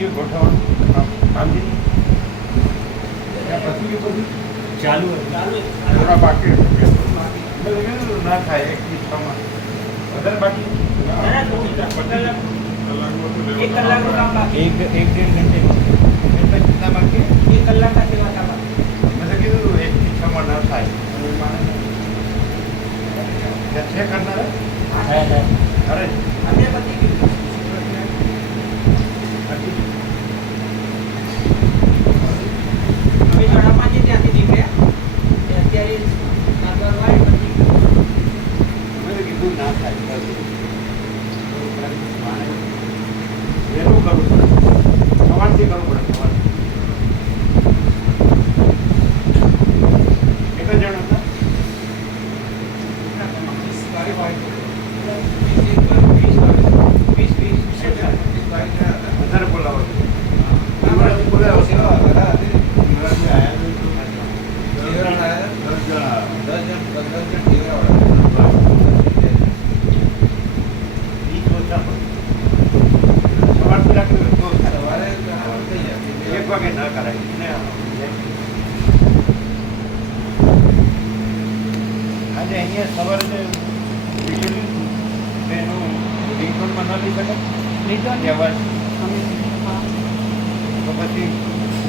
ગયું ગોઠવણ કામજી પછી બધું ચાલુ થોડા બાકી ના થાય 1-6 વધારે બાકી एक कलाक का काम बाकी एक 1-1.5 घंटे એટલે कितना બાકી 1 कलाक का सेवा का बाकी મેં કીધું 1-6 માં ના થાય છે કરનાર અરે અમે પતિ ગયું અમે જણા પાંચે ત્યાંથી નીકળ્યા અત્યારે નાગરવાડી પતિ મેં કીધું ના થાય વહેલું કરવું પડે સવારથી કરવું પડે સવારથી કેટલા જણ હતા વધારે બોલાવો બોલાવો સવારથી રાખી તો થાય 1 વાગે ના કરાય આજે અહીંયા સવારે જે વિડીયો લીધું એનું રિંગટોનમાં ન લઈ શકાય લીધો કે અવાજ તો પછી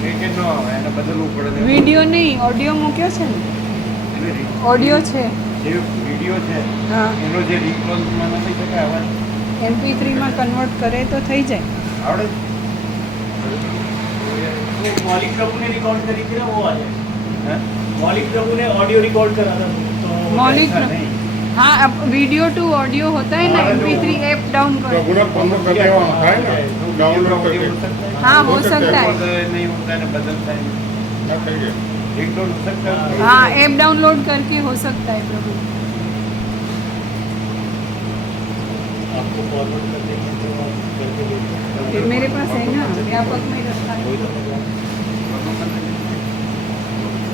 રેકેટ ન આવે એને બદલવું પડે વિડીયો નહીં ઓડિયો મૂક્યો છે ને ઓડિયો છે જે વિડીયો છે હા એનો જે રિંગટોનમાં ન લઈ શકાય અવાજ MP3 માં કન્વર્ટ કરે તો થઈ જાય આવડે मौलिक प्रभु ने रिकॉर्ड करी थी ना वो आ जाए હે मौलिक प्रभु ने ऑडियो रिकॉर्ड करा था तो मौलिक ऐसा प्रभु- नहीं हाँ अब वीडियो टू ऑडियो होता है ना MP3 ऐप डाउन कर गुणा पंद्रह कर देवाना થાય ને ડાઉનલોડ हो કરી सकता है हाँ हो सकता है नहीं होता है बदलता है ના થઈ ગયું रिंगटोन हो सकता है हाँ ऐप डाउनलोड करके हो सकता है प्रभु आपको फॉरवर्ड कर देंगे तो आप करके देखो फिर मेरे पास है ना व्यापक में रखा है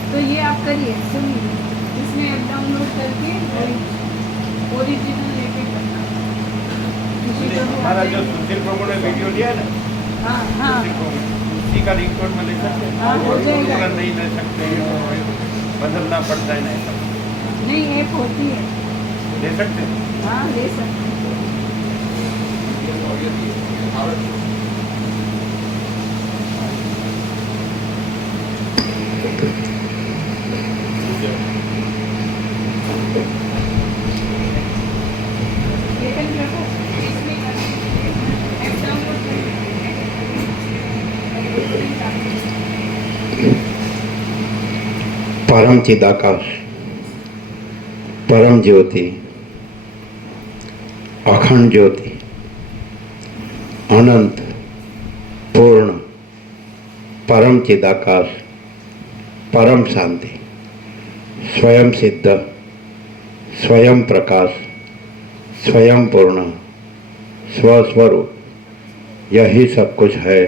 तो ये आप करिए सुनिए इसमें ऐप डाउनलोड करके ओरिजिनल लेके करना किसी को भी हमारा आते जो हैं। सुशील प्रभु ने वीडियो लिया है ना हाँ हाँ सुशील प्रभु, उसी का रिंगटोन में ले सकते हैं हाँ, हो जाएगा। और नहीं ले सकते बदलना पड़ता है ना ऐसा नहीं ऐप होती है ले सकते हैं हाँ ले सकते हैं लेकिन प्रभु इसमें ऐप डाउनलोड परम चिदाकाश परम ज्योति अखंड ज्योति अनंत पूर्ण परम चिदाकाश परम शांति स्वयं सिद्ध स्वयं प्रकाश स्वयं पूर्ण स्वस्वरूप यही सब कुछ है,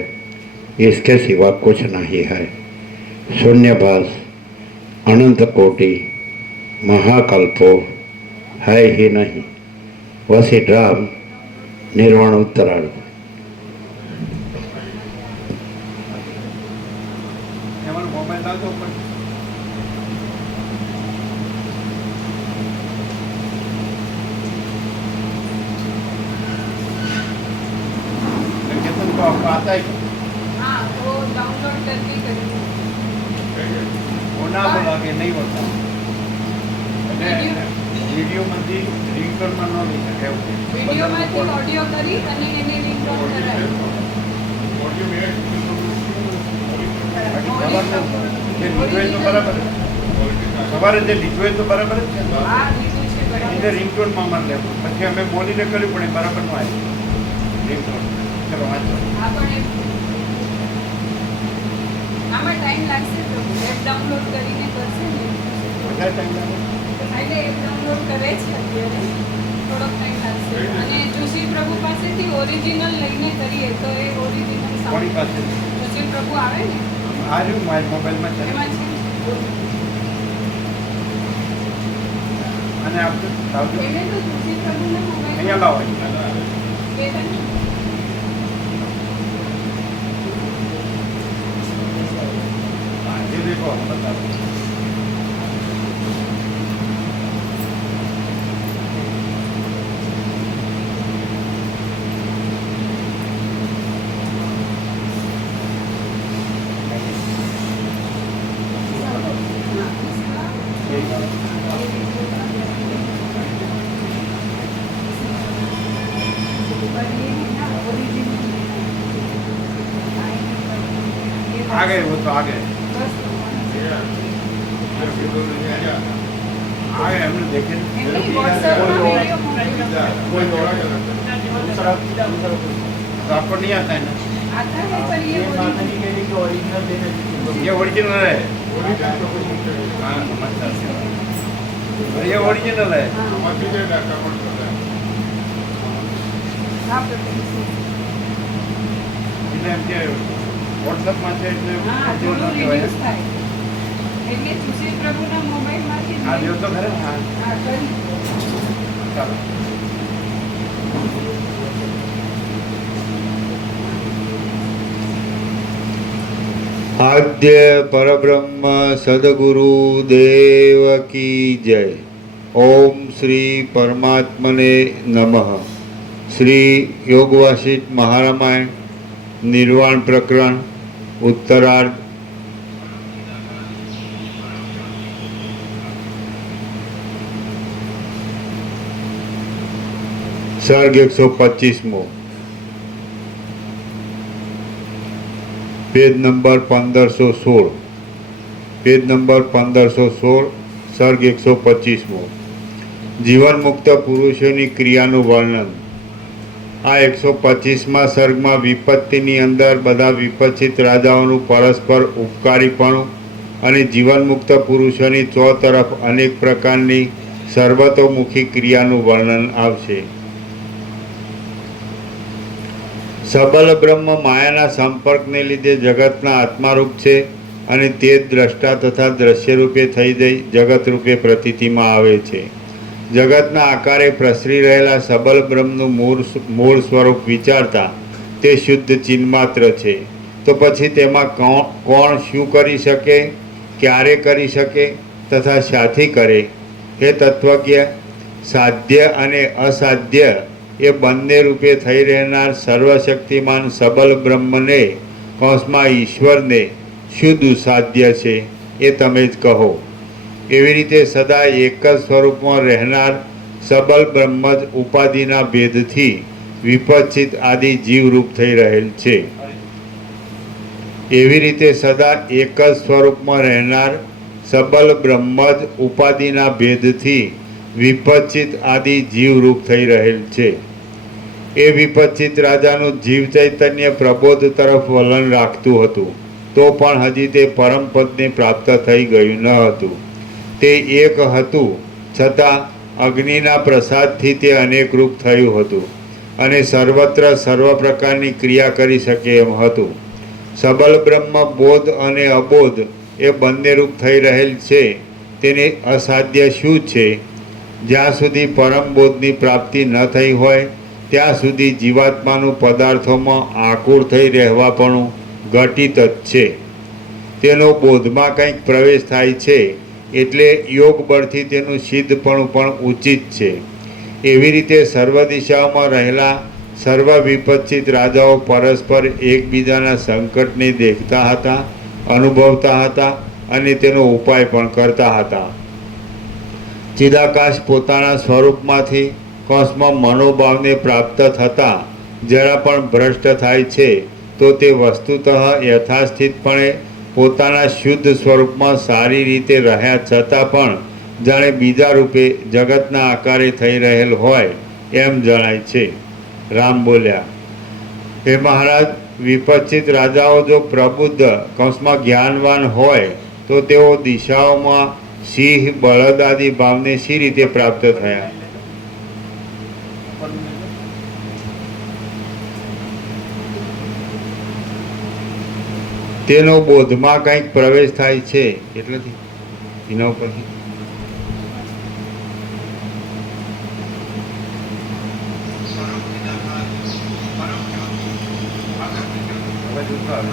इसके सिवा कुछ नहीं है। शून्यभास अनंत कोटि महाकल्पो है ही नहीं, वसीड्राम निर्वाण उत्तरायण। हमारा मोबाइल डाल दो ऊपर केतन को आपको आता है हाँ वो डाउनलोड करके करेंगे वो ना बोला कि नहीं होता વિડીયો માંથી રિંગટોન માં ન લઈ શકે એવું વિડીયોમાંથી ઓડિયો કરી અને એને રિંગટોન કરાવી બાકી સવારે જે લીધું હોય તો બરાબર જ છે હા લીધું છે એને બરાબર રિંગટોન માં મારી લેવું પછી અમે બોલીને કર્યું પણ એ બરાબર નું આવ્યું રિંગટોન ચલો વાંચો હા પણ આમાં ટાઈમ લાગશે પ્રભુ એપ ડાઉનલોડ કરીને કરશે ને વધારે ટાઈમ લાગે એટલે એપ ડાઉનલોડ કરે છે અત્યારે થોડોક ટાઈમ લાગશે અને જોશી પ્રભુ પાસેથી ઓરિજિનલ લઈને કરીએ તો એ ઓરિજિનલ કોની પાસે જોશી પ્રભુ આવે ને આ રહ્યું મારા મોબાઈલમાં છે એમાં છે અને આપણે લાવજો એને તો જોશી પ્રભુના અહીંયા મોબાઈલ લાવો બે ત્રણ देखो बताओ आ गए वो तो आ गए आ गए हमने देखे कोई दौड़ा के लगता दूसरा दूसरा तो आपको नहीं आता है ना आता है पर ये ये मानने के लिए कि ओरिजिनल देना चाहिए ये ओरिजिनल है है हाँ नमस्कार ये ओरिजिनल है એટલે એમ કે વોટ્સઅપમાં છે એટલે હા થોડું રિડ્યુસ થાય એટલે સુશીલ પ્રભુના મોબાઈલમાંથી આ જો તો ખરે ને હા હા કરી ચાલો आद्य परब्रह्म सदगुरु देव की जय। ओम श्री परमात्मने नमः। श्री योग वासिष्ठ महारामायण निर्वाण प्रकरण उत्तरार्ध सर्ग 125 पेज नंबर 1516 पेज नंबर 1516 सर्ग 125 जीवन मुक्त पुरुषों क्रियाનું વર્ણન। આ 125માં સર્ગમાં વિપત્તિની અંદર બધા વિપત્તિત રાજાઓનું પરસ્પર ઉપકારીપણું અને જીવનમુક્ત પુરુષોની ચોતરફ અનેક પ્રકારની સર્વતોમુખી ક્રિયાનું વર્ણન આવશે। सबल ब्रह्म मायाना संपर्कने लीधे जगतना आत्मारूप छे अने ते द्रष्टा तथा दृश्य रूपे थई जई जगत रूपे प्रतीति में आवे छे। जगतना आकारे प्रसरी रहेला सबल ब्रह्मनु मूळ स्वरूप विचारता ते शुद्ध चिन्मात्र छे। तो पछी तेमां कोण शुं करी शके, क्यारे करी शके तथा शाथी करे? हे तत्वज्ञ, साध्य अने असाध्य ये बंने रूपे थई रहनार सर्वशक्तिमान सबल ब्रह्म ने कौंसमां ईश्वर ने शुं दुसाध्य छे ए तमे ज कहो। एवी रीते सदा एक ज स्वरूप में रहनार सबल ब्रह्म ज उपाधिना भेदथी विपच्छित आदि जीव रूप थई रहेल छे। एवी रीते सदा एक ज स्वरूप में रहनार सबल ब्रह्म ज उपाधिना भेदथी विपच्छित आदि जीव रूप थई रहेल छे। ए विपच्छित राजाનું जीव चैतन्य प्रबोध तरफ वलन राखતું હતું, તો પણ હજી તે પરમ પદને પ્રાપ્ત થઈ ગયું ન હતું। તે એક હતું છતાં અગ્નિના પ્રસાદથી તે અનેક રૂપ થયું હતું અને સર્વત્ર સર્વ પ્રકારની ક્રિયા કરી શકે એમ હતું। सबल ब्रह्म बोध અને અબોધ એ બંને રૂપ થઈ રહેલ છે તેને અસાધ્ય શું છે? જ્યાં સુધી પરમ બોધની પ્રાપ્તિ ન થઈ હોય ત્યાં સુધી જીવાત્માનું પદાર્થોમાં આકુળ થઈ રહેવાપણું ઘટિત જ છે। તેનો બોધમાં કંઈક પ્રવેશ થાય છે એટલે યોગ બળથી તેનું સિદ્ધપણું પણ ઉચિત છે। એવી રીતે સર્વ દિશાઓમાં રહેલા સર્વ વિપચ્છિત રાજાઓ પરસ્પર એકબીજાના સંકટને દેખતા હતા, અનુભવતા હતા અને તેનો ઉપાય પણ કરતા હતા। चिदाकाश पोताना स्वरूपमांथी कौंसमां मनोभावने प्राप्त थता जरा पण भ्रष्ट थाय छे तो ते वस्तुतः यथास्थितपणे पोताना शुद्ध स्वरूपमां सारी रीते रह्या छतां पण जाणे बीजा रूपे जगतना आकारे थई रहेल होय एम जणाय छे। राम बोल्या, हे महाराज, विपच्छित राजाओ जो प्रबुद्ध कौंसमां ज्ञानवान होय तो तेओ दिशाओमां सिंह बळद आदि भावने शी रीते प्राप्त थया? तेनो बोधमां कंईक प्रवेश थाय छे એટલેથી એના ઉપરથી હવે જોતો આવે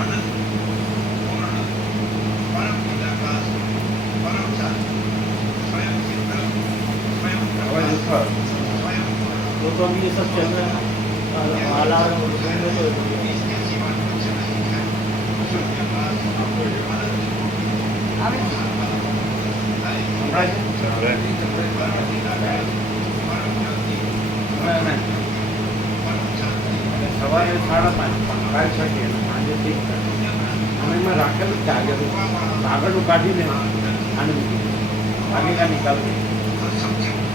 तो अभी ये सब चल रहा है हाल आ रहा है આવે સવારે 5:30 5 છઠ્ઠી અને સાંજે 3 અમે એમાં રાખેલું જ છે આગળનું કાઢીને આને આગેલા નીકાળવું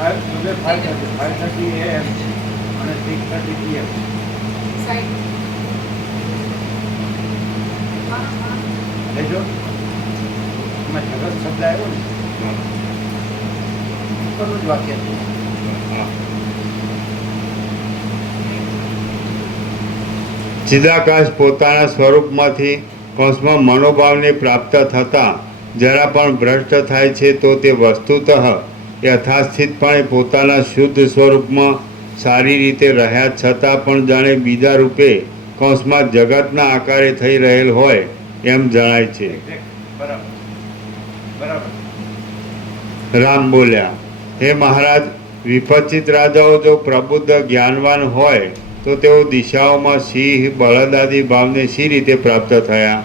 5:30 AM અને 6:30 PM સાઈડ લેજો એમાં જગત શબ્દ આવ્યો ને ઉપરનું જ વાક્ય છે. ચિદાકાશ પોતાના સ્વરૂપમાંથી કૌંસમાં મનોભાવને પ્રાપ્ત થતાં જરા પણ ભ્રષ્ટ થાય છે તો તે વસ્તુતઃ યથાસ્થિતપણે પોતાના શુદ્ધ સ્વરૂપમાં સારી રીતે રહ્યા છતાં પણ જાણે બીજા રૂપે કૌંસમાં જગતના આકારે થઈ રહેલ હોય એમ જણાય છે. બરાબર બરાબર. રામ બોલ્યા, હે મહારાજ, વિપચિત રાજાઓ જો પ્રબુદ્ધ જ્ઞાનવાન હોય તો તેઓ દિશાઓમાં સિંહ બળદ આદિ ભાવને શી રીતે પ્રાપ્ત થયા?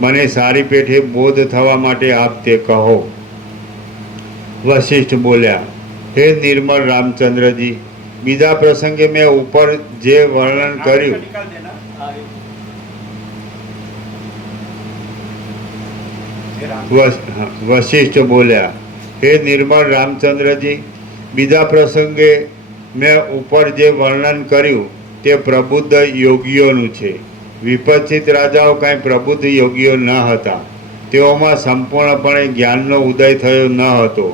મને સારી પેઠે બોધ થવા માટે આપ તે કહો. વશિષ્ઠ બોલ્યા, હે નિર્મળ રામચંદ્રજી, બીજા પ્રસંગે મેં ઉપર જે વર્ણન કર્યું નિકાલ દેના વશિષ્ઠ બોલ્યા, હે નિર્મળ રામચંદ્રજી, બીજા પ્રસંગે મેં ઉપર જે વર્ણન કર્યું તે પ્રબુદ્ધ યોગીઓનું છે. વિપચિત રાજાઓ કાંઈ પ્રબુદ્ધ યોગીઓ ન હતા. તેઓમાં સંપૂર્ણપણે જ્ઞાનનો ઉદય થયો ન હતો.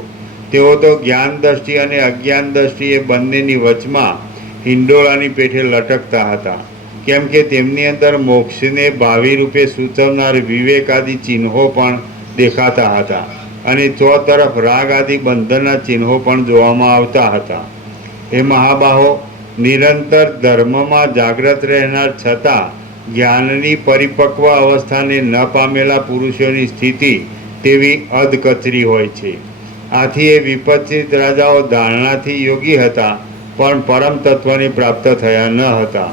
તેઓ તો જ્ઞાન દ્રષ્ટિ અને અજ્ઞાન દ્રષ્ટિ એ બંનેની વચમાં હિંડોળાની પેઠે લટકતા હતા. કેમ કે તેમની અંદર મોક્ષને ભાવિ રૂપે સૂચવનાર વિવેક આદિ ચિહ્નો પણ દેખાતા હતા અને ચોતરફ રાગ આદિ બંધનના ચિહ્નો પણ જોવામાં આવતા હતા. એ મહાબાહો, નિરંતર ધર્મમાં જાગ્રત રહેનાર છતાં જ્ઞાનની પરિપક્વ અવસ્થાને ન પામેલા પુરુષોની સ્થિતિ તેવી અધકચરી હોય છે. આથી એ વિપચિત રાજાઓ ધારણાથી યોગી હતા પણ પરમ તત્વને પ્રાપ્ત થયા ન હતા.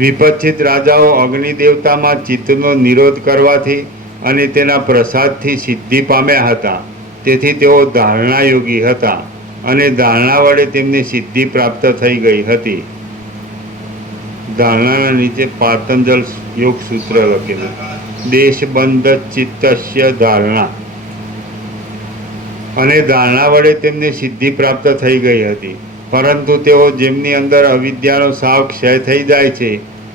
વિપચિત રાજાઓ અગ્નિદેવતામાં ચિત્તનો નિરોધ કરવાથી અને તેના પ્રસાદથી સિદ્ધિ પામ્યા હતા. તેથી તેઓ ધારણા યોગી હતા અને ધારણા વડે તેમને સિદ્ધિ પ્રાપ્ત થઈ ગઈ હતી. ધારણાના નીચે પાતંજલ યોગ સૂત્ર લખેલું, દેશબંધ ચિત્તસ્ય ધારણા. અને ધારણા વડે તેમને સિદ્ધિ પ્રાપ્ત થઈ ગઈ હતી. પરંતુ તેઓ જેમની અંદર અવિદ્યાનો સાવ ક્ષય થઈ જાય છે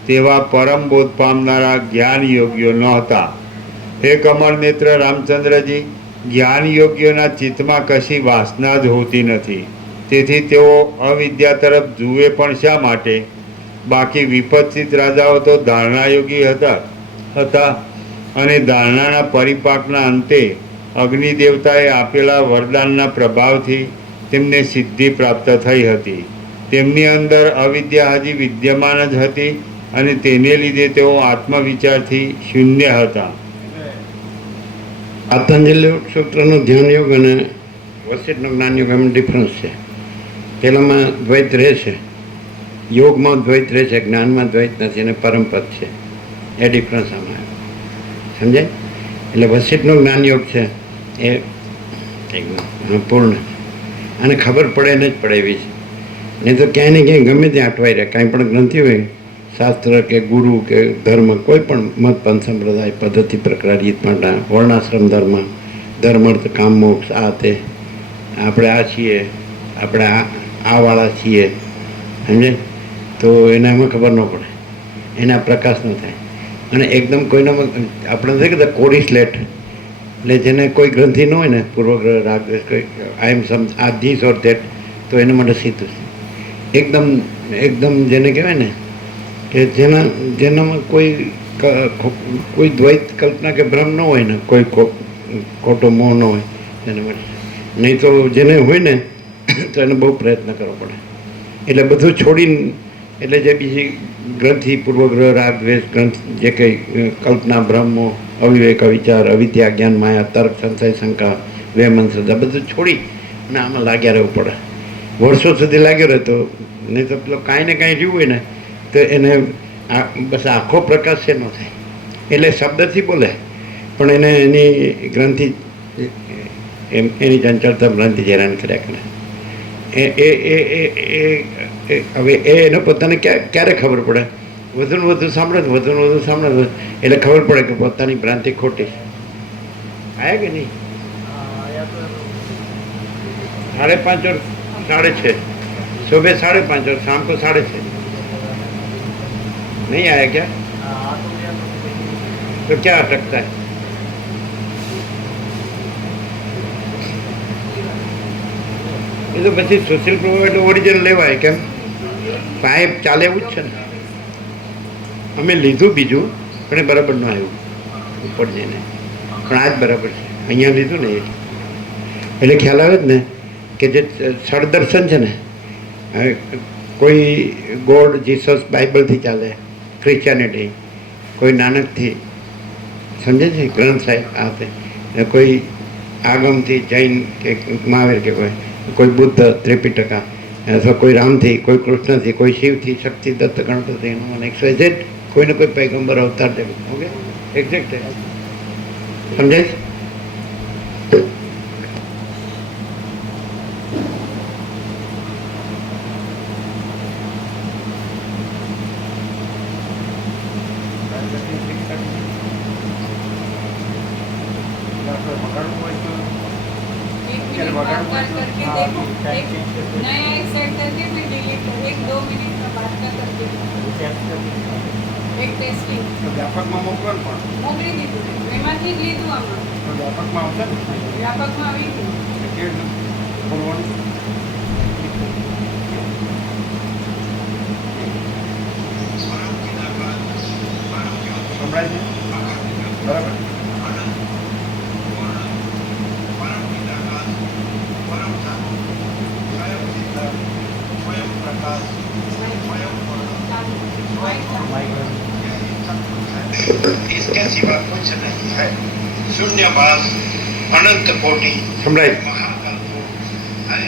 તેવા પરમ બોધ પામનારા જ્ઞાન યોગીઓ નહોતા. હે કમળ નેત્ર રામચંદ્રજી, જ્ઞાન યોગ્યોના ચિત્તમાં કશી વાસના જ હોતી નથી. તેથી તેઓ અવિદ્યા તરફ જુએ પણ શા માટે? બાકી વિપચિત રાજાઓ તો ધારણાયોગી હતા અને ધારણાના પરિપાકના અંતે અગ્નિદેવતાએ આપેલા વરદાનના પ્રભાવથી તેમને સિદ્ધિ પ્રાપ્ત થઈ હતી. તેમની અંદર અવિદ્યા હજી વિદ્યમાન જ હતી અને તેને લીધે તેઓ આત્મવિચારથી શૂન્ય હતા. પાતંજલિ સૂત્રનો ધ્યાન યોગ અને વશિષ્ઠનો જ્ઞાન યોગ એમ ડિફરન્સ છે. પહેલામાં દ્વૈત રહે છે, યોગમાં દ્વૈત રહે છે, જ્ઞાનમાં દ્વૈત નથી અને પરમપદ છે. એ ડિફરન્સ આમાં આવે, સમજાય? એટલે વશિષ્ઠનો જ્ઞાન યોગ છે એ એકદમ પૂર્ણ છે અને ખબર પડે ને જ પડે એવી છે. નહીં તો ક્યાંય ને ક્યાંય ગમે ત્યાં અટવાઈ રહે. કાંઈ પણ ગ્રંથિ હોય, શાસ્ત્ર કે ગુરુ કે ધર્મ, કોઈ પણ મત પંથ સંપ્રદાય પદ્ધતિ પ્રકાર રીત માટે વર્ણાશ્રમ ધર્મ, ધર્મર્થ કામ મોક્ષ, આ તે આપણે આ છીએ, આપણે આવાળા છીએ, સમજે? તો એનામાં ખબર ન પડે, એના પ્રકાશ ન થાય. અને એકદમ કોઈનામાં આપણે નથી કહેતા કોડી સ્લેટ, એટલે જેને કોઈ ગ્રંથિ ન હોય ને, પૂર્વગ્રહ રાગ કોઈ આઈ એમ સમ આ ધીસ ઓર ધેટ, તો એના માટે સીધું છે. એકદમ જેને કહેવાય ને કે જેનામાં કોઈ દ્વૈત કલ્પના કે ભ્રમ ન હોય ને, કોઈ ખોટો મોહ ન હોય એના માટે. નહીં તો જેને હોય ને તો એને બહુ પ્રયત્ન કરવો પડે. એટલે બધું છોડીને, એટલે જે બીજી ગ્રંથિ, પૂર્વગ્રહ રાગ દ્વેષ ગ્રંથ, જે કંઈ કલ્પના, બ્રહ્મો, અવિવેક, અવિચાર, અવિદ્યા, જ્ઞાન, માયા, તર્ક, સંશય, શંકા, વેમન, શ્રદ્ધા, બધું છોડી અને આમાં લાગ્યા રહેવું પડે. વર્ષો સુધી લાગ્યો રહેતો, નહીં તો પેલો કાંઈ ને કાંઈ રહ્યું હોય ને તો એને બસ આખો પ્રકાશ છે ન થાય. એટલે શબ્દથી બોલે પણ એને એની ગ્રંથિ એની ચંચળતા ગ્રંથિ હેરાન કર્યા કરે. હવે એને પોતાને ક્યારે ખબર પડે? વધુ ને વધુ સાંભળે એટલે ખબર પડે કે પોતાની ભ્રાંતિ ખોટી. આયા કે નહીં? 5:30 और 6:30, सुबह 5:30 और शाम को 6:30. नहीं आया क्या? तो क्या अटकता है? એ તો પછી સોશિયલ પ્રોવાઈડ ઓરિજિનલ લેવાય કેમ? પાઇપ ચાલે એવું જ છે ને. અમે લીધું બીજું પણ એ બરાબર ન આવ્યું ઉપર જઈને, પણ આ જ બરાબર છે. અહીંયા લીધું ને એટલે ખ્યાલ આવે જ ને કે જે સળદર્શન છે ને, કોઈ ગોડ જીસસ બાઇબલથી ચાલે, ક્રિશ્ચિયાનિટી કોઈ નાનકથી સમજે છે, ગ્રંથ સાહેબ આ તે, કોઈ આગમથી જૈન કે મહાવીર કે કોઈ બુદ્ધ ત્રિપિટકા, અથવા કોઈ રામથી, કોઈ કૃષ્ણથી, કોઈ શિવથી, શક્તિ દત્ત ગણપતિ, એનું મને એક્સવાઇઝેડ કોઈને કોઈ પૈગંબર અવતાર દેવું. ઓકે, એક્ઝેક્ટ સમજાય છે? करके देखो, एक नया एक सेट करके मैं डिलीट कर 1-2 मिनट का बात का करके एक टेस्टिंग વ્યાપકમાં મોકલો ને પણ મોકલી દીધું. એમાંથી જ લીધું આમાં. તો વ્યાપકમાં આવશે ને વ્યાપકમાં આવી ગયું. કેવી રીતે બોલવાનું? સંભળાય છે બરાબર? इसके सिवा कुछ नहीं है. शून्यवास अनंत कोटि સંભળાય? महाकल्पो है.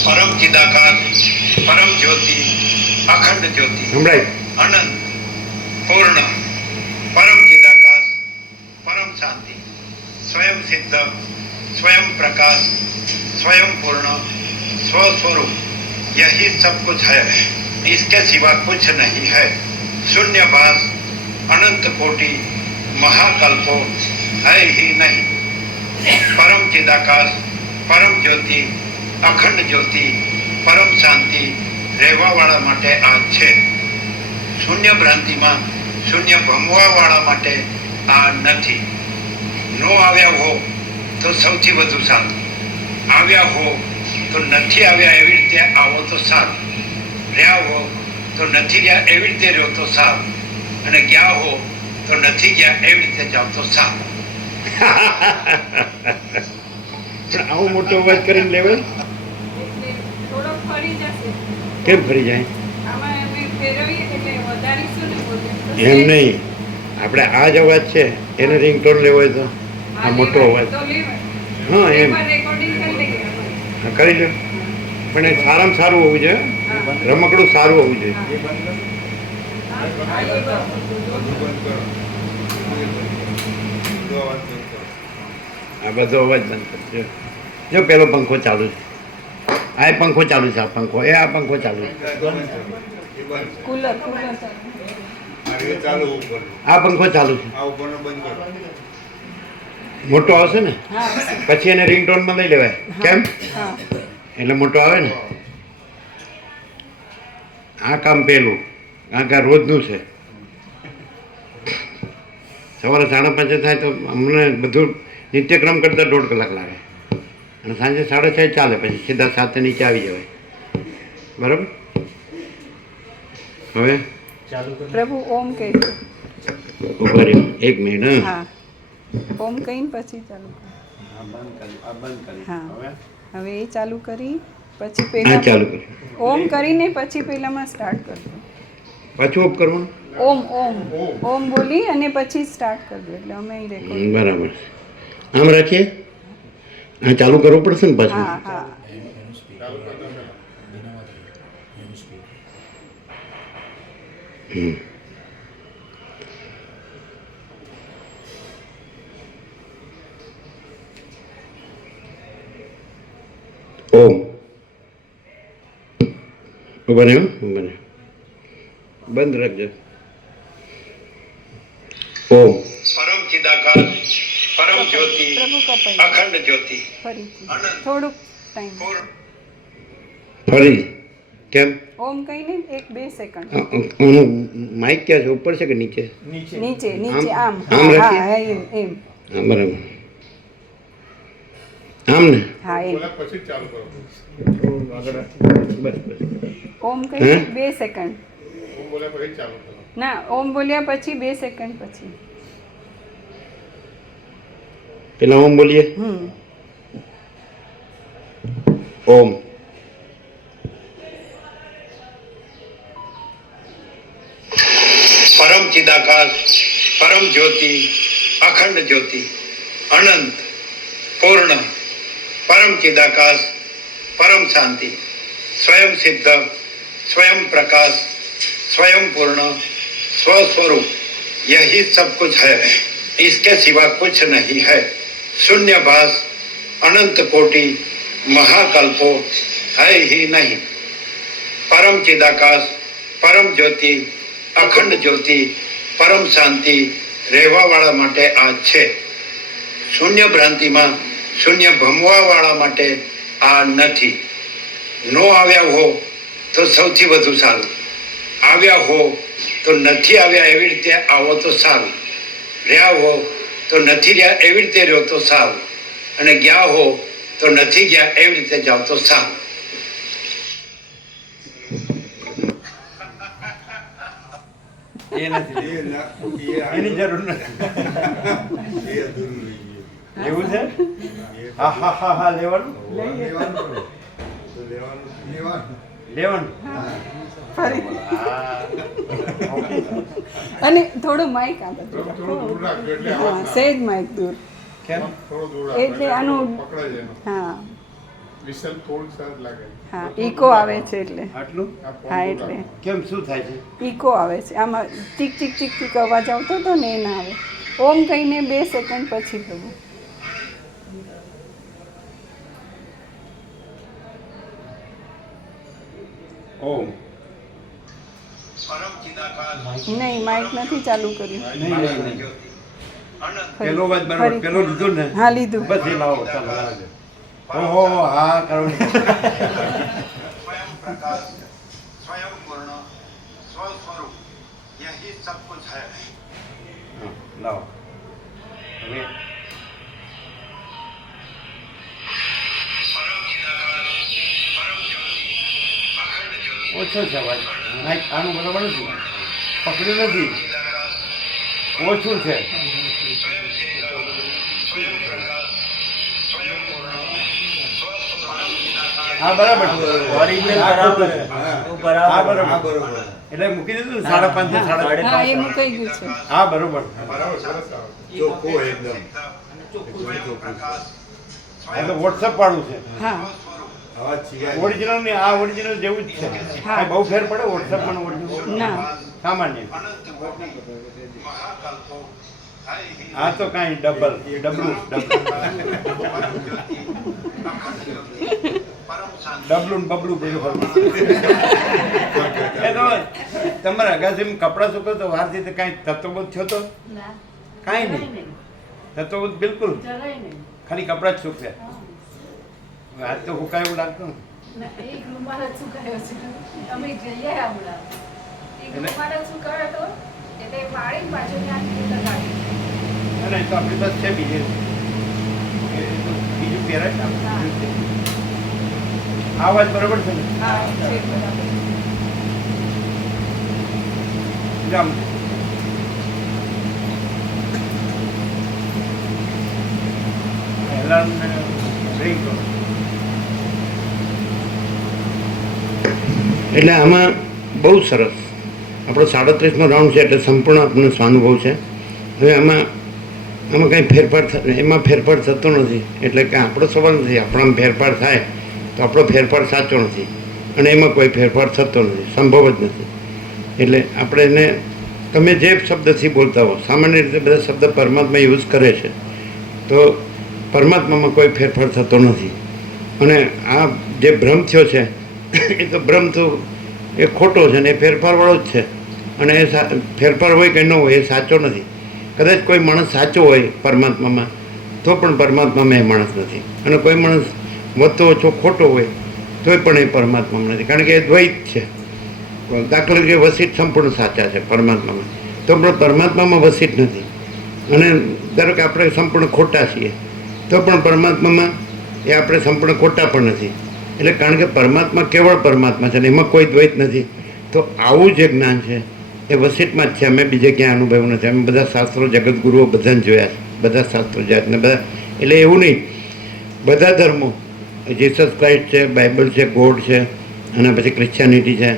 परम चिदाकार, परम ज्योति, अखंड ज्योति, સંભળાય? अनंत पूर्ण, परम चिदाकाश, परम शांति, स्वयं सिद्ध, स्वयं प्रकाश, स्वयं पूर्ण, स्वस्वरूप, यही सब कुछ है. इसके सिवा कुछ नहीं है. शून्यवास अनंत कोटि महाकल्पो है ही नहीं. परम चिदाकाश, परम ज्योति, अखंड ज्योति, परम शांति રહેવા વાળા માટે આ છે. શૂન્ય ભ્રાંતિમાં શૂન્ય ભમવા વાળા માટે આ નથી. નો આવ્યા હો તો સૌથી વધુ સારું, આવ્યા હો તો નથી આવ્યા એવી રીતે આવો તો સારું, રહ્યા હો તો નથી રહ્યા એવી રીતે રહ્યો તો સારું, અને ગયા હો તો નથી ગયા એવી રીતે જાઓ તો સારું. આવો મોટો અવાજ કરીને લેવાય? એટલે થોડોક ફરી જશે. કેમ ફરી જાય? આમાં અમે ફેરવીએ એટલે વધારીશું ને બોલે. એમ નહીં, આપણે આ જ અવાજ છે એને રિંગટોન લેવો હોય તો આ મોટો અવાજ. તો લેવાય. હા એમ રેકોર્ડિંગ કરી લઈએ આપણે. હા, કરી લો. પણ એ સારામાં સારું હોવું જોઈએ, રમકડું સારું હોવું જોઈએ. હા, એ બરાબર. આ બધો અવાજ બંધ કરજો. જો પેલો પંખો ચાલુ છે, આ પંખો ચાલુ છે, આ પંખો આ પંખો ચાલુ છે, કુલર ચાલુ. ચાલુ ઉપર આ પંખો ચાલુ છે. આ ઉપરનો બંધ કરો. મોટો આવશે ને હા પછી એને રિંગટોનમાં લઈ લેવાય. કેમ? હા એટલે મોટો આવે ને. આ કામ પેલું, આ કામ રોજનું છે. સવારે 5:30 થાય તો અમને બધું નિત્યક્રમ કરતાં 1.5 કલાક લાગે, અને સાંજે 6:30 ચાલે, પછી સીધા 7 નીચે આવી જવાય. બરાબર? હવે ચાલુ કરો. પ્રભુ ઓમ કહીશું. ઉભા રહ્યો 1 મિનિટ. હા ઓમ કહીને પછી ચાલુ કરો. આ બંધ કરી, આ બંધ કરી. હા. હવે હવે એ ચાલુ કરી પછી હા પહેલા ચાલુ કર્યું. ઓમ કરીને પછી પહેલામાં સ્ટાર્ટ કરજો. પાછું ઓફ કરવાનું. ઓમ ઓમ ઓમ બોલી અને પછી સ્ટાર્ટ કરજો એટલે અમે રેકોર્ડ બરાબર. આમ રાખીએ. આ ચાલુ કરવું પડશે ને પાછું? હા હા ઓમ. ઉભા રહ્યો, ઉભા રહ્યો. બંધ રાખજો. ઓમ. પરમ ચિદાકાર પરમ જ્યોતિ પ્રભુ કપાઈ અખંડ જ્યોતિ ફરીથી થોડુંક ટાઈમ ફરી કેમ? ઓમ કહીને 1-2 સેકન્ડ આનું માઇક ક્યાં છે? ઉપર છે કે નીચે? નીચે નીચે આમ આમ હા રાખીએ? હા એમ એમ હા બરાબર. આમ ને? હા એમ પછી ચાલુ કરો. બસ બસ. ઓમ કહીને હે? 2 સેકન્ડ હું બોલ્યા પછી ચાલુ કરો. ના ઓમ બોલ્યા પછી 2 સેકન્ડ પછી પેલા ઓમ બોલીએ. ઓમ. પરમ ચિદાકાર પરમ જ્યોતિ અખંડ જ્યોતિ અનંત પૂર્ણ પરમ ચિદાકાર परम शांति स्वयं सिद्ध स्वयं प्रकाश स्वयं पूर्ण स्वस्वरूप यही सब कुछ है, इसके सिवा कुछ नहीं है। शून्य भास अनंत कोटि महाकल्पो है ही नहीं। परम चिदाकाश परम ज्योति अखंड ज्योति परम शांति રહેવા વાળા માટે આ છે। શૂન્ય ભ્રાંતિમાં શૂન્ય ભમવા વાળા માટે આ નથી। નો આવ્યા હો તો સૌથી વધુ સારું, આવ્યા હો તો નથી આવ્યા એવી રીતે આવો તો સારું, રહ્યા હો તો નથી રહ્યા એવી રીતે રહ્યો તો સારું, અને ગયા હો તો નથી ગયા એવી રીતે જાઓ તો સારું। એ નથી, એની જરૂર નથી। એ અધૂરું રહી ગયું. એવું છે? હા હા હા હા લેવાનું લેવાનું ફરી હા ઓકે અને થોડું માઇક આગળ થોડું દૂર રાખજો એટલે હા સહેજ માઇક દૂર કેમ? થોડું દૂર રાખજો એટલે આનું પકડાય જાય એનો. હા વિસલ થોડું સરસ લાગે. હા ઈકો આવે છે એટલે આટલું આ ફોન હા દૂર એટલે રાખો. કેમ શું થાય છે? ઈકો આવે છે આમાં ચીક ચીક ચીક ચીક અવાજ આવતો હતો ને એ ના આવે। ઓમ કહીને 2 સેકન્ડ પછી થવું। ઓમ પરમ ચિદાકાશ નહીં માઇક નથી ચાલુ કર્યું। નહીં નહીં નહીં અનંત પેલો વાત બરાબર, ફરી. પેલો લીધો ને હા લીધું બસ એ લાવો ચાલો ઓહો હા કરો स्वयं प्रकाश स्वयं पूर्ण स्वस्वरूप यही सब कुछ है। હા, લાવો હવે परम चिदाकाश परम ज्योति अखंड ज्योति ઓછો છે અવાજ માઇક આનું બરાબર નથી પકડ્યું નથી चिदाकाश ઓછું છે स्वयं सिद्ध स्वयं प्रकाश स्वयं पूर्ण स्वस्वरूप चिदाकाश હા બરાબર ઓરિજિનલ બરાબર છે. તો હા બરાબર બરાબર એટલે મૂકી દીધું ને 5.5 થી 5.5 હા એ મુકાઈ ગયું છે હા બરોબર બરાબર સરસ આવે. ચોખ્ખું એકદમ. स्वयं प्रकाश આ તો વોટ્સઅપ વાળું છે હા અવાજ સિવાય ઓરિજિનલ ની આ ઓરિજિનલ જેવું જ છે હા. આ બહુ ફેર પડે વોટ્સઅપ પણ ઓરિજિનલ ના સામાન્ય अनंत कोटि महाकल्पो है ही આ તો કાંઈ ડબલ ડબલું परम शांति ડબલું ને બબલું બધું ફરવું એ તો તમારા અગાસીમાં કપડાં સુકો તો વારથી તો કાંઈ તત્વબોધ થયો તો કાંઈ નહીં તત્વબોધ બિલકુલ ખાલી કપડાં જ સુક્યા આજ તો હુકાય એવું લાગતું ને એક રૂમાલ જ સુકાયો છે અમે જઈએ હમણાં એક એટલે? રૂમાલ જ સુકાયો હતો એટલે પાડી પાછો ત્યાં લગાડી અને તો આપણી પાસે છે બીજું પહેરાય ને આપણે. આ વાત બરાબર છે ને હા છે બરાબર જામ એલાર્મ રિંગ કરો એટલે આમાં બહુ સરસ આપણો 37મો રાઉન્ડ છે એટલે સંપૂર્ણ આપણને સ્વાનુભવ છે। હવે આમાં આમાં કંઈ ફેરફાર એમાં ફેરફાર થતો નથી. એટલે કે આપણો સવાલ નથી, આપણામાં ફેરફાર થાય તો આપણો ફેરફાર સાચો નથી અને એમાં કોઈ ફેરફાર થતો નથી, સંભવ જ નથી. એટલે આપણે એને તમે જે શબ્દથી બોલતા હો, સામાન્ય રીતે બધા શબ્દ પરમાત્મા યુઝ કરે છે, તો પરમાત્મામાં કોઈ ફેરફાર થતો નથી. અને આ જે ભ્રમ થયો છે એ તો ભ્રમ તો એ ખોટો છે ને એ ફેરફારવાળો જ છે. અને એ ફેરફાર હોય કે ન હોય એ સાચો નથી. કદાચ કોઈ માણસ સાચો હોય પરમાત્મામાં તો પણ પરમાત્મામાં એ માણસ નથી. અને કોઈ માણસ વધતો ઓછો ખોટો હોય તોય પણ એ પરમાત્મામાં નથી, કારણ કે એ દ્વૈત છે. દાખલા તરીકે વસિત સંપૂર્ણ સાચા છે પરમાત્મામાં, તો પણ પરમાત્મામાં વસિત નથી. અને ધારો કે આપણે સંપૂર્ણ ખોટા છીએ તો પણ પરમાત્મામાં એ આપણે સંપૂર્ણ ખોટા પણ નથી. એટલે કારણ કે પરમાત્મા કેવળ પરમાત્મા છે ને એમાં કોઈ દ્વૈત નથી. તો આવું જે જ્ઞાન છે એ વસિતમાં જ છે, અમે બીજે ક્યાં અનુભવ્યું નથી. અમે બધા શાસ્ત્રો જગતગુરુઓ બધાને જોયા છે, બધા શાસ્ત્રો જોયા છે ને બધા. એટલે એવું નહીં, બધા ધર્મો, જીસસ ક્રાઇસ્ટ છે, બાઇબલ છે, ગોડ છે, અને પછી ક્રિશ્ચિયાનિટી છે,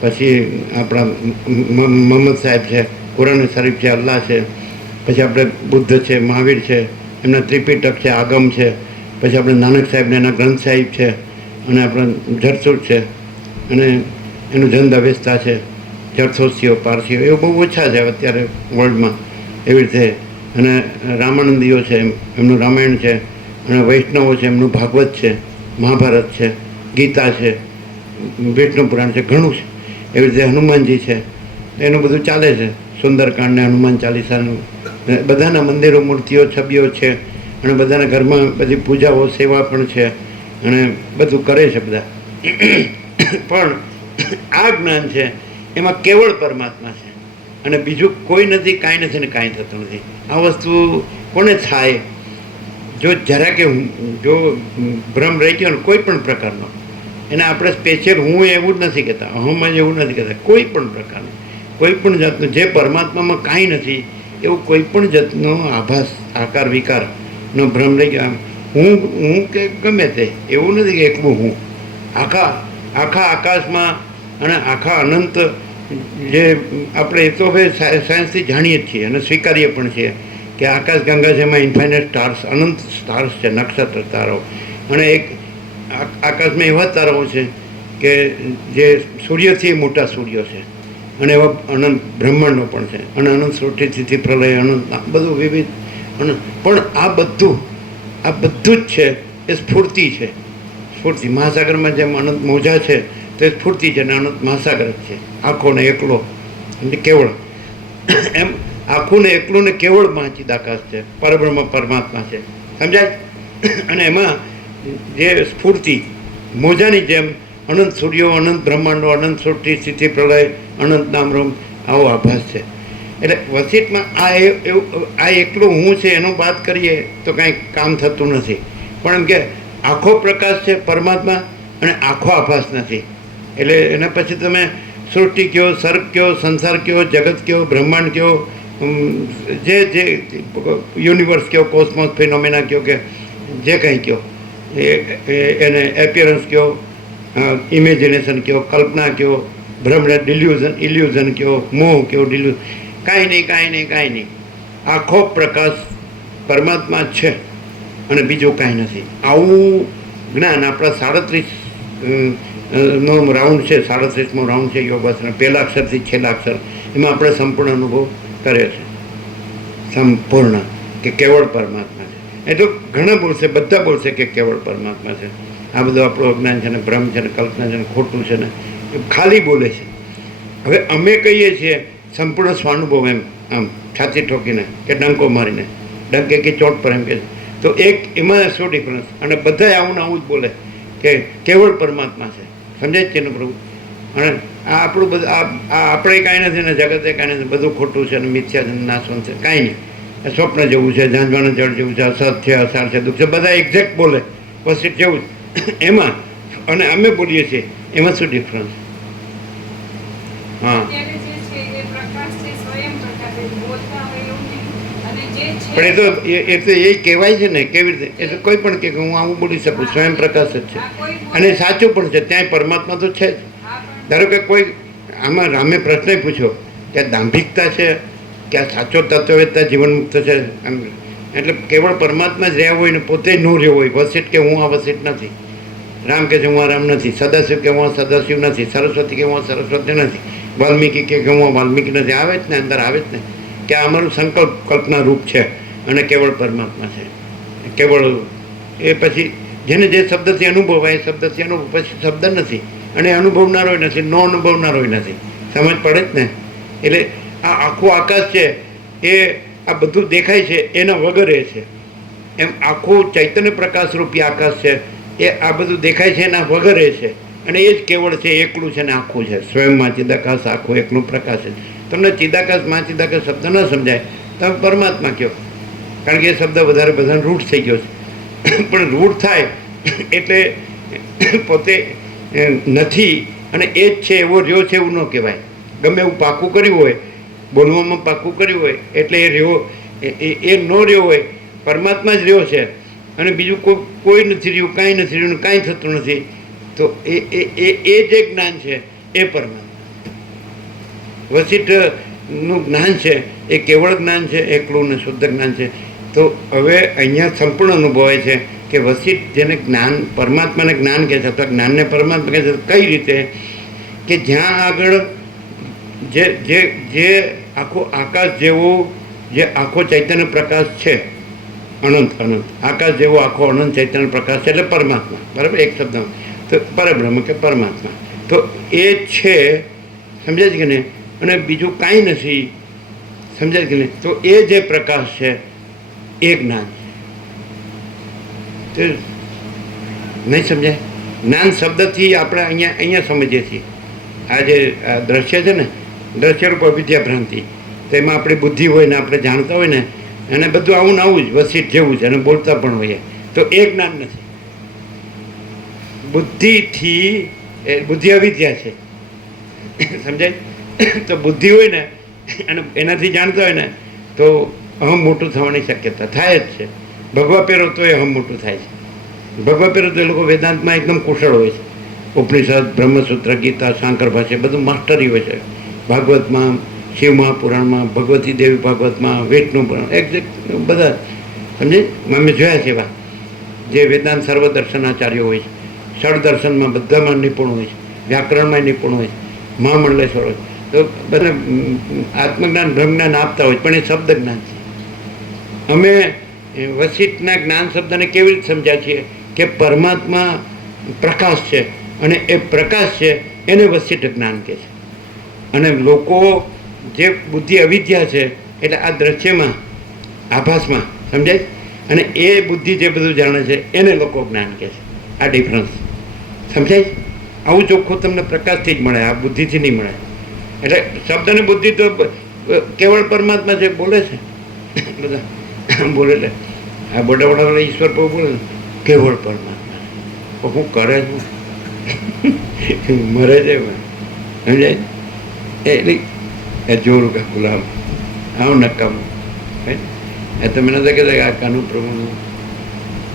પછી આપણા મોહમ્મદ સાહેબ છે, કુરાન શરીફ છે, અલ્લાહ છે, પછી આપણે બુદ્ધ છે, મહાવીર છે, એમના ત્રિપિટક છે, આગમ છે, પછી આપણે નાનક સાહેબને એના ગ્રંથ સાહિબ છે, અને આપણે જરસુટ છે, અને એનું જન અવેસ્તા છે, જરસોસીઓ, પારસીઓ, એવું બહુ ઓછા છે અત્યારે વર્લ્ડમાં એવી રીતે. અને રામાનંદીઓ છે એમનું રામાયણ છે, અને વૈષ્ણવો છે એમનું ભાગવત છે, મહાભારત છે, ગીતા છે, વિષ્ણુ પુરાણ છે, ઘણું છે. એવી રીતે હનુમાનજી છે, એનું બધું ચાલે છે, સુંદરકાંડ ને હનુમાન ચાલીસાનું. બધાના મંદિરો, મૂર્તિઓ, છબીઓ છે, અને બધાના ઘરમાં બધી પૂજાઓ, સેવા પણ છે, અને બધું કરે છે બધા. પણ આ જ્ઞાન છે એમાં કેવળ પરમાત્મા છે અને બીજું કોઈ નથી, કાંઈ નથી ને કાંઈ થતું નથી. આ વસ્તુ કોને થાય? જો જરા કે જો ભ્રમ રહી ગયો ને કોઈ પણ પ્રકારનો, એને આપણે સ્પેશિયલ હું એવું જ નથી કહેતા, અહમ જ એવું નથી કહેતા, કોઈ પણ પ્રકારનું, કોઈ પણ જાતનું જે પરમાત્મામાં કાંઈ નથી એવું કોઈ પણ જાતનો આભાસ, આકાર વિકારનો ભ્રમ રહી ગયો. હું કે ગમે તે એવું નથી કે એકલું હું. આખા આકાશમાં અને આખા અનંત જે આપણે એ તો હવે સાયન્સથી જાણીએ જ છીએ અને સ્વીકારીએ પણ છીએ કે આકાશ ગંગા છે, એમાં ઇન્ફાઇનાઇટ સ્ટાર્સ, અનંત સ્ટાર્સ છે, નક્ષત્ર તારાઓ. અને એક આકાશમાં એવા તારાઓ છે કે જે સૂર્યથી મોટા સૂર્યો છે, અને એવા અનંત બ્રહ્માંડો પણ છે, અને અનંત સૃષ્ટિથી પ્રલય, અનંત બધું વિવિધ. અને પણ આ બધું જ છે એ સ્ફૂર્તિ છે. સ્ફૂર્તિ મહાસાગરમાં જેમ અનંત મોજા છે તો એ સ્ફૂર્તિ છે, અને અનંત મહાસાગર જ છે, આખો ને એકલો એટલે કેવળ. એમ આખું ને એકલું ને કેવળમાં ચિદાકાશ છે, પરબ્રહ્મ પરમાત્મા છે, સમજાય? અને એમાં જે સ્ફૂર્તિ મોજાની જેમ અનંત સૂર્યો, અનંત બ્રહ્માંડો, અનંત સૃષ્ટિ, સ્થિતિ, પ્રલય, અનંત નામરૂપ, આવો આભાસ છે. એટલે વસિતમાં આ એકલું હું છે એનો વાત કરીએ તો કાંઈ કામ થતું નથી. પણ એમ કે આખો પ્રકાશ છે પરમાત્મા અને આખો આભાસ નથી. એટલે એના પછી તમે સૃષ્ટિ કયો, સર્ગ કયો, સંસાર કયો, જગત કયો, બ્રહ્માંડ કયો, જે યુનિવર્સ કયો, કોસ્મોસ, ફિનોમેના કયો, કે જે કંઈ કયો, એને એપિયરન્સ કયો, ઇમેજિનેશન કયો, કલ્પના કયો, ભ્રમ, ઇલ્યુઝન કયો, મોહ કયો, કાંઈ નહીં. આખો પ્રકાશ પરમાત્મા છે અને બીજું કાંઈ નથી. આવું જ્ઞાન આપણા 37 નો રાઉન્ડ છે, 37મો રાઉન્ડ છે યોગાસન, પહેલા અક્ષરથી છેલ્લા અક્ષર, એમાં આપણે સંપૂર્ણ અનુભવ કર્યો છે. સંપૂર્ણ કે કેવળ પરમાત્મા છે. એ તો ઘણા બોલશે, બધા બોલશે કે કેવળ પરમાત્મા છે. આ બધું આપણું અજ્ઞાન છે ને, ભ્રમ છે ને, કલ્પના છે ને, ખોટું છે ને, એ ખાલી બોલે છે. હવે અમે કહીએ છીએ સંપૂર્ણ સ્વાનુભવ, એમ આમ છાતી ઠોકીને કે ડંકો મારીને, ડંકે કે ચોટ પર એમ કે, તો એક એમાં શું ડિફરન્સ? અને બધા આવું ને આવું જ બોલે કે કેવળ પરમાત્મા છે. સમજાય છે ને પ્રભુ? અને આ આપણું બધું આપણે કાંઈ નથી ને, જગતે કાંઈ નથી, બધું ખોટું છે અને મિથ્યા છે, નાશવંત છે, કાંઈ નહીં, સ્વપ્ન જેવું છે, ઝાંઝવાના જળ જેવું છે, અસત છે, અસાર છે, દુઃખ છે, બધા એક્ઝેક્ટ બોલે વસિત જેવું જ. એમાં અને અમે બોલીએ છીએ એમાં શું ડિફરન્સ? હા, પણ એ તો એ કહેવાય છે ને, કેવી રીતે? એ તો કોઈ પણ કે હું આવું બોલી શકું, સ્વયં પ્રકાશ જ છે, અને સાચું પણ છે. ત્યાં પરમાત્મા તો છે જ. ધારો કે કોઈ આમાં રામે પ્રશ્ન પૂછ્યો કે દાંભિકતા છે કે આ સાચો તત્વવેદતા જીવન મુક્ત છે, આમ એટલે કેવળ પરમાત્મા જ રહ્યા હોય ને પોતે ન રહ્યો હોય. વસિષ્ઠ કે હું આ વસિષ્ઠ નથી, રામ કે હું આ રામ નથી, સદાશિવ કે હું આ સદાશિવ નથી, સરસ્વતી કે હું આ સરસ્વતી નથી, વાલ્મીકી કે હું આ વાલ્મીકી નથી. આવે જ ને, અંદર આવે જ ને કે આ અમારું સંકલ્પ કલ્પના રૂપ છે અને કેવળ પરમાત્મા છે. કેવળ એ પછી જેને જે શબ્દથી અનુભવાય એ શબ્દથી અનુભવ, પછી શબ્દ નથી અને અનુભવનારોય નથી, ન અનુભવનારોય નથી. સમજ પડે જ ને? એટલે આ આખું આકાશ છે એ આ બધું દેખાય છે એના વગર એ છે. એમ આખું ચૈતન્ય પ્રકાશ રૂપી આકાશ છે એ આ બધું દેખાય છે એના વગર એ છે. અને એ જ કેવળ છે, એકલું છે ને આખું છે. સ્વયંમાં ચિદાકાશ આખું એકલું પ્રકાશ છે. તમને ચિદાકાશ માં ચિદાકાશ શબ્દ ન સમજાય તમે પરમાત્મા કહો, કારણ કે એ શબ્દ વધારે બધાને રૂઢ થઈ ગયો છે. પણ રૂઢ થાય એટલે પોતે નથી અને એ જ છે એવો રહ્યો છે એવું ન કહેવાય. ગમે એવું પાકું કર્યું હોય, બોલવામાં પાકું કર્યું હોય એટલે એ રહ્યો એ ન રહ્યો હોય, પરમાત્મા જ રહ્યો છે અને બીજું કોઈ નથી રહ્યું, કાંઈ નથી રહ્યું, કાંઈ થતું નથી. તો એ જે જ્ઞાન છે એ પરમાત્મા. વસિષ્ઠનું જ્ઞાન છે એ કેવળ જ્ઞાન છે, એકલું ને શુદ્ધ જ્ઞાન છે. તો હવે અહીંયા સંપૂર્ણ અનુભવાય છે કે વસિષ્ઠ જેને જ્ઞાન પરમાત્માને જ્ઞાન કહે છે અથવા જ્ઞાનને પરમાત્મા કહે છે. કઈ રીતે? કે જ્યાં આગળ જે આખો આકાશ જેવો જે આખો ચૈતન્ય પ્રકાશ છે, અનંત આકાશ જેવો આખો અનંત ચૈતન્ય પ્રકાશ છે એટલે પરમાત્મા. બરાબર? એક શબ્દમાં તો પરબ્રહ્મ કે પરમાત્મા તો એ છે. સમજાય છે કે નહીં? અને બીજું કાંઈ નથી. સમજાય કે નહીં? તો એ જે પ્રકાશ છે એ જ્ઞાન છે. નહીં સમજાય? જ્ઞાન શબ્દથી આપણે અહીંયા સમજીએ છીએ. આ જે દ્રશ્ય છે ને, દ્રશ્યરૂપ અવિદ્યા ભ્રાંતિ, તેમાં આપણી બુદ્ધિ હોય ને આપણે જાણતા હોય ને અને બધું આવું ને આવું જ વસિષ્ઠ જેવું છે અને બોલતા પણ હોઈએ તો એ જ્ઞાન નથી. બુદ્ધિ અવિદ્યા છે. સમજાય? તો બુદ્ધિ હોય ને અને એનાથી જાણતા હોય ને તો અહમ મોટું થવાની શક્યતા થાય જ છે. ભગવા પહેરો તો એ અહમ મોટું થાય છે. ભગવા પહેરો તો એ લોકો વેદાંતમાં એકદમ કુશળ હોય છે. ઉપનિષદ, બ્રહ્મસૂત્ર, ગીતા, શાંકર ભાષ્ય બધું માસ્ટરી હોય છે. ભાગવતમાં, શિવ મહાપુરાણમાં, ભગવતી દેવી ભાગવતમાં, વેદનું પુરાણ એક્ઝેક્ટ બધા. સમજે? અમે જોયા છે એવા જે વેદાંત સર્વદર્શનાચાર્યો હોય છે. ષડદર્શનમાં બધામાં નિપુણ હોય છે, વ્યાકરણમાં નિપુણ હોય છે, મહામંડલેશ્વર હોય. તો બધા આત્મજ્ઞાન બ્રહ્મજ્ઞાન આપતા હોય પણ એ શબ્દ જ્ઞાન છે. અમે વસિષ્ઠના જ્ઞાન શબ્દને કેવી રીતે સમજ્યા છીએ કે પરમાત્મા પ્રકાશ છે અને એ પ્રકાશ છે એને વસિષ્ઠ જ્ઞાન કહે છે. અને લોકો જે બુદ્ધિ અવિદ્યા છે એટલે આ દ્રશ્યમાં આભાસમાં સમજાય અને એ બુદ્ધિ જે બધું જાણે છે એને લોકો જ્ઞાન કહે છે. આ ડિફરન્સ સમજાય? આવું ચોખ્ખું તમને પ્રકાશથી જ મળે, આ બુદ્ધિથી નહીં મળે. એટલે શબ્દ અને બુદ્ધિ તો કેવળ પરમાત્મા જે બોલે છે બધા બોલે એટલે આ બોડા બોડા ઈશ્વર પર બોલે કેવળ પરમાત્મા. હું કરે છું મરે છે સમજાય? એટલે એ જોરું કે ગુલામ આવું નકામું એ તો મને તો કહેતા કે આ કાનું પ્રભુનું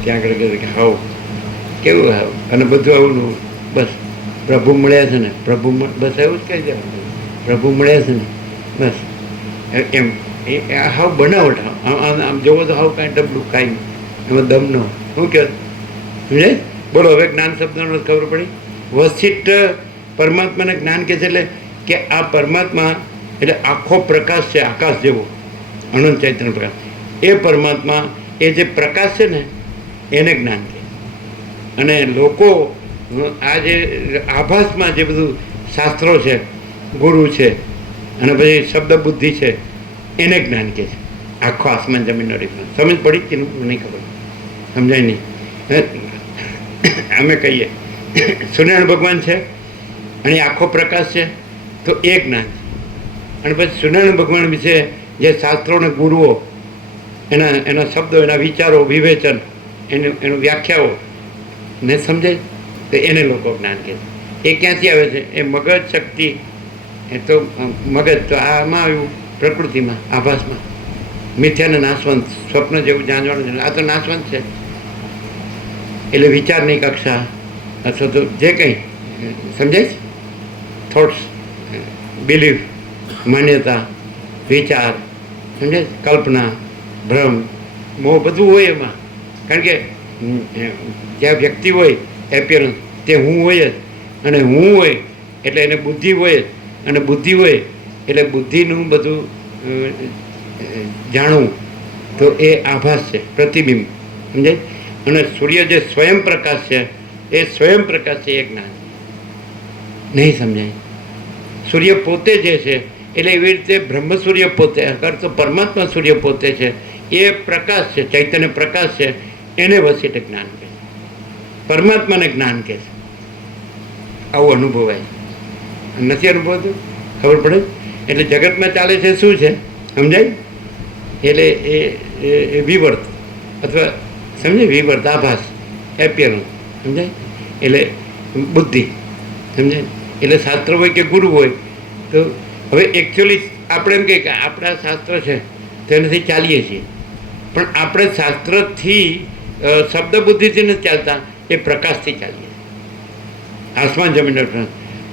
ત્યાં આગળ કહેતા કે હાવ કેવું હાવ અને બધું આવું બસ પ્રભુ મળ્યા છે ને પ્રભુ બસ એવું જ કહી દેવાનું. પ્રભુ મળ્યા છે ને બસ એમ એ હાવ બનાવટ. આમ જોવો તો હાવ કાંઈ ડબલું કાંઈ એમાં દમ ન. શું કહે સમજાય? બોલો હવે જ્ઞાન શબ્દનો ખબર પડી. વસિષ્ઠ પરમાત્માને જ્ઞાન કહે છે એટલે કે આ પરમાત્મા એટલે આખો પ્રકાશ છે, આકાશ જેવો અનંત ચૈતન્ય પ્રકાશ. એ પરમાત્મા એ જે પ્રકાશ છે ને એને જ્ઞાન કહે. અને લોકો આ જે આભાસમાં જે બધું શાસ્ત્રો છે, ગુરુ છે અને પછી શબ્દ બુદ્ધિ છે એને જ્ઞાન કહે છે. આખો આસમાન જમીનનો ડિફરન્સ સમજ પડી કે નહીં ખબર? સમજાય નહીં? અમે કહીએ સૂર્યનારાયણ ભગવાન છે અને આખો પ્રકાશ છે તો એ જ્ઞાન છે. અને પછી સૂર્યનારાયણ ભગવાન વિશે જે શાસ્ત્રો અને ગુરુઓ એના શબ્દો, એના વિચારો, વિવેચન, એનું વ્યાખ્યાઓ ને સમજાય તો એને લોકો જ્ઞાન કહે છે. એ ક્યાંથી આવે છે? એ મગજ શક્તિ. એ તો મગજ તો આમાં આવ્યું પ્રકૃતિમાં, આભાસમાં. મિથ્યાને નાશવંત, સ્વપ્ન જેવું જાણવાનું છે. આ તો નાશવંત છે. એટલે વિચારની કક્ષા અથવા તો જે કંઈ સમજાય છે થોટ્સ, બિલીફ, માન્યતા, વિચાર સમજાય, કલ્પના, ભ્રમ મોહ બધું હોય એમાં. કારણ કે જ્યાં વ્યક્તિ હોય એપિયરન્સ તે હું હોય જ, અને હું હોય એટલે એને બુદ્ધિ હોય જ, અને બુદ્ધિ હોય એટલે બુદ્ધિનું બધું જાણવું, તો એ આભાસ છે, પ્રતિબિંબ, સમજાય. અને સૂર્ય જે સ્વયં પ્રકાશ છે એ સ્વયં પ્રકાશ છે, એ જ્ઞાન નહીં સમજાય. સૂર્ય પોતે જે છે એટલે એવી રીતે બ્રહ્મ સૂર્ય પોતે, અગર તો પરમાત્મા સૂર્ય પોતે છે, એ પ્રકાશ છે, ચૈતન્ય પ્રકાશ છે, એને વસીટે જ્ઞાન કહે છે, પરમાત્માને જ્ઞાન કહે છે. આવું અનુભવાય. નથી અનુભવતું? ખબર પડે? એટલે જગતમાં ચાલે છે શું છે, સમજાય? એટલે એ વિવર્ત અથવા સમજે વિવર્ત, આભાસ, એપિયરન્સ, સમજાય? એટલે બુદ્ધિ, સમજાય? એટલે શાસ્ત્ર હોય કે ગુરુ હોય તો હવે એકચ્યુઅલી આપણે એમ કહીએ કે આપણા શાસ્ત્ર છે તો એનાથી ચાલીએ છીએ, પણ આપણે શાસ્ત્રથી શબ્દ બુદ્ધિથી નથી ચાલતા, એ પ્રકાશથી ચાલીએ છીએ. આસમાન જમીન.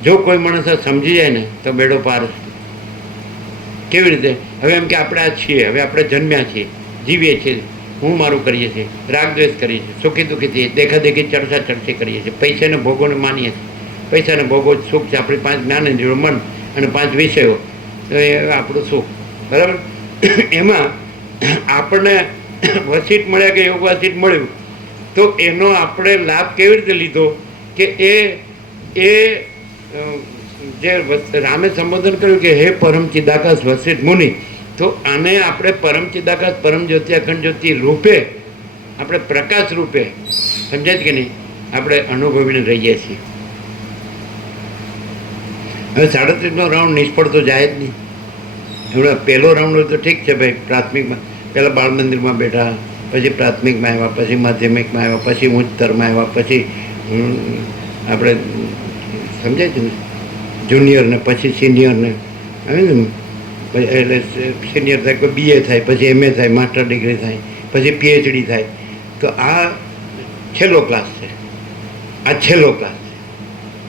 જો કોઈ માણસ સમજી જાય ને તો બેડો પાર છે. કેવી રીતે? હવે એમ કે આપણે આ છીએ, હવે આપણે જન્મ્યા છીએ, જીવીએ છીએ, હું મારું કરીએ છીએ, રાગ દ્વેષ કરીએ છીએ, સુખી દુઃખી થઈએ, દેખાદેખી ચર્ચા ચર્ચી કરીએ છીએ, પૈસાને ભોગોને માનીએ છીએ. પૈસાને ભોગો સુખ છે, આપણી 5 જ્ઞાનેન્દ્રિયો, મન અને 5 વિષયો, તો એ આપણું સુખ, બરાબર. એમાં આપણને વસીટ મળ્યા કે યોગ વસીટ મળ્યું, તો એનો આપણે લાભ કેવી રીતે લીધો કે એ જે રામે સંબોધન કર્યું કે હે પરમ ચિદાકાશ વસીટ મુનિ, તો આને આપણે પરમ ચિદાકાશ પરમ જ્યોતિ અખંડ જ્યોતિ રૂપે, આપણે પ્રકાશ રૂપે, સમજાય કે નહીં, આપણે અનુભવીને રહીએ છીએ. હવે 37નો રાઉન્ડ નિષ્ફળ તો જાય જ નહીં. હમણાં પહેલો રાઉન્ડ હોય તો ઠીક છે ભાઈ, પ્રાથમિકમાં પહેલાં બાળ મંદિરમાં બેઠા, પછી પ્રાથમિકમાં આવ્યા, પછી માધ્યમિકમાં આવ્યા, પછી ઉચ્ચતરમાં આવ્યા, પછી આપણે સમજાય છે ને જુનિયર ને પછી સિનિયર ને આવે ને, એટલે સિનિયર થાય, કોઈ BA થાય, પછી MA થાય, માસ્ટર ડિગ્રી થાય, પછી PhD થાય. તો આ છેલ્લો ક્લાસ છે, આ છેલ્લો ક્લાસ છે,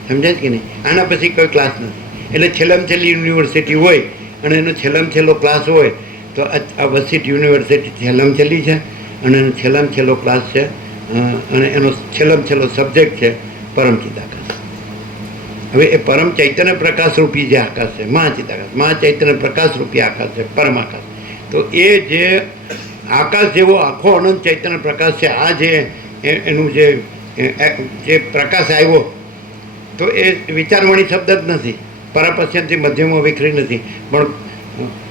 સમજાય કે નહીં? આના પછી કોઈ ક્લાસ નથી. એટલે છેલ્લામાં છેલ્લી યુનિવર્સિટી હોય અને એનો છેલ્લામાં છેલ્લો ક્લાસ હોય, તો આ વસીટ યુનિવર્સિટી છેલ્લામાં છેલ્લી છે અને એનો છેલ્લામાં છેલ્લો ક્લાસ છે, અને એનો છેલ્લામાં છેલ્લો સબ્જેક્ટ છે પરમચિદાકાશ. હવે એ પરમ ચૈતન્ય પ્રકાશરૂપી જે આકાશ છે, મહાચિદાકાશ, મહાચૈતન્ય પ્રકાશરૂપી આકાશ છે, પરમ આકાશ. તો એ જે આકાશ જેવો આખો અનંત ચૈતન્ય પ્રકાશ છે, આ જે એનું જે પ્રકાશ આવ્યો, તો એ વિચારવાણી શબ્દ જ નથી, પરાપશ્યંથી મધ્યમાં વિખરી નથી, પણ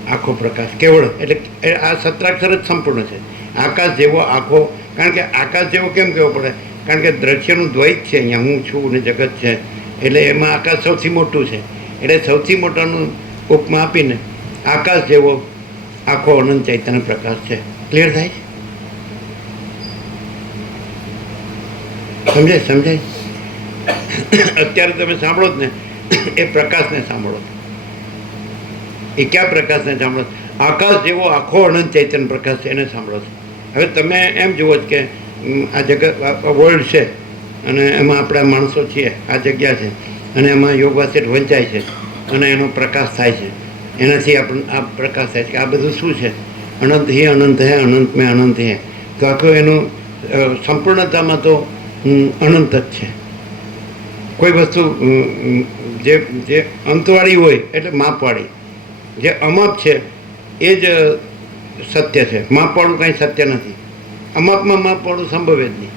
આખો પ્રકાશ કેવળ, એટલે આ સત્રાક્ષર જ સંપૂર્ણ છે. આકાશ જેવો આખો, કારણ કે આકાશ જેવો કેમ કહેવો પડે? કારણ કે દ્રશ્યનું દ્વૈત છે, અહીંયા હું છું ને જગત છે, એટલે એમાં આકાશ સૌથી મોટું છે. એટલે સૌથી મોટાનું ઉપમા આપીને આકાશ જેવો આખો અનંત ચૈતન્ય પ્રકાશ છે. ક્લિયર થાય? સમજાય? સમજાય? અત્યારે તમે સાંભળો જ ને, એ પ્રકાશને સાંભળો. એ કયા પ્રકાશને સાંભળો? આકાશ જેવો આખો અનંત ચૈતન્ય પ્રકાશ છે, એને સાંભળો છો. હવે તમે એમ જુઓ કે આ જગત વર્લ્ડ છે અને એમાં આપણા માણસો છીએ, આ જગ્યા છે, અને એમાં યોગ વાસેટ વંચાય છે અને એનો પ્રકાશ થાય છે, એનાથી આપણને આ પ્રકાશ થાય છે કે આ બધું શું છે? અનંત હે અનંત હે, અનંત મેં અનંત હે. તો આખું એનું સંપૂર્ણતામાં તો અનંત જ છે. કોઈ વસ્તુ જે અંતવાળી હોય એટલે માપવાળી, જે અમાપ છે એ જ સત્ય છે. માપવાળું કાંઈ સત્ય નથી. અમાપમાં માપવાળું સંભવે જ નહીં.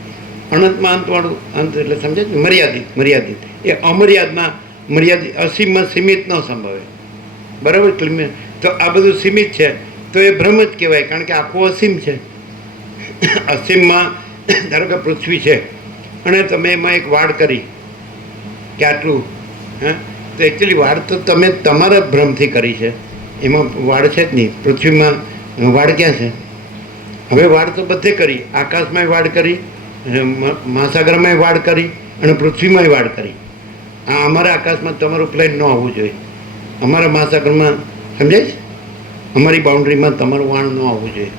અનંતમાં અંતવાળું, અંત એટલે સમજે ને, મર્યાદિત. મર્યાદિત એ અમર્યાદમાં, મર્યાદિત અસીમમાં સીમિત ન સંભવે, બરાબર? તો આ બધું સીમિત છે તો એ ભ્રમ જ કહેવાય, કારણ કે આખું અસીમ છે. અસીમમાં ધારો કે પૃથ્વી છે અને તમે એમાં એક વાડ કરી કે આટલું, હા, તો એકચ્યુઅલી વાડ તો તમે તમારા ભ્રમથી કરી છે, એમાં વાડ છે જ નહીં. પૃથ્વીમાં વાડ ક્યાં છે? હવે વાડ તો બધે કરી, આકાશમાંય વાડ કરી, મહાસાગરમાં વાડ કરી અને પૃથ્વીમાંય વાડ કરી. આ અમારા આકાશમાં તમારું પ્લેન ન આવવું જોઈએ, અમારા મહાસાગરમાં, સમજાય છે? અમારી બાઉન્ડ્રીમાં તમારું વાહન ન આવવું જોઈએ,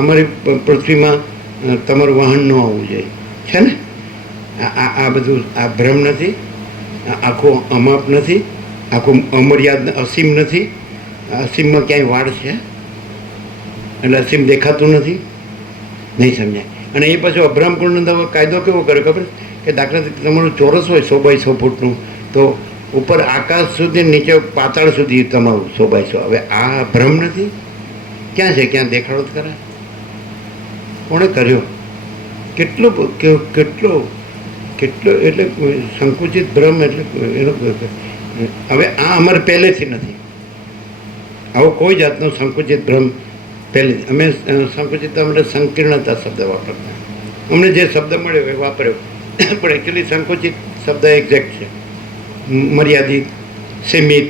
અમારી પૃથ્વીમાં તમારું વાહન ન આવવું જોઈએ, છે ને? આ બધું આ ભ્રમ નથી, આખું અમાપ નથી, આખું અમર્યાદ અસીમ નથી. અસીમમાં ક્યાંય વાડ છે એટલે અસીમ દેખાતું નથી. નહીં સમજાય. અને એ પાછું અબ્રાહ્મકુંડનો કાયદો કેવો કર્યો ખબર કે દાખલા તરીકે તમારું ચોરસ હોય 100 બાય 100 ફૂટનું, તો ઉપર આકાશ સુધી નીચે પાતાળ સુધી તમારું 100 બાય 100. હવે આ ભ્રમ નથી? ક્યાં છે? ક્યાં દેખાડો જ કરે? કોણે કર્યો? કેટલો કેટલો કેટલો એટલે સંકુચિત ભ્રમ એટલે એનો. હવે આ અમારે પહેલેથી નથી આવો કોઈ જાતનો સંકુચિત ભ્રમ. પહેલે અમે સંકુચિત અમે સંકીર્ણતા શબ્દ વાપરતા, અમને જે શબ્દ મળ્યો એ વાપર્યો, પણ એકચ્યુઅલી સંકુચિત શબ્દ એક્ઝેક્ટ છે. મર્યાદિત, સીમિત,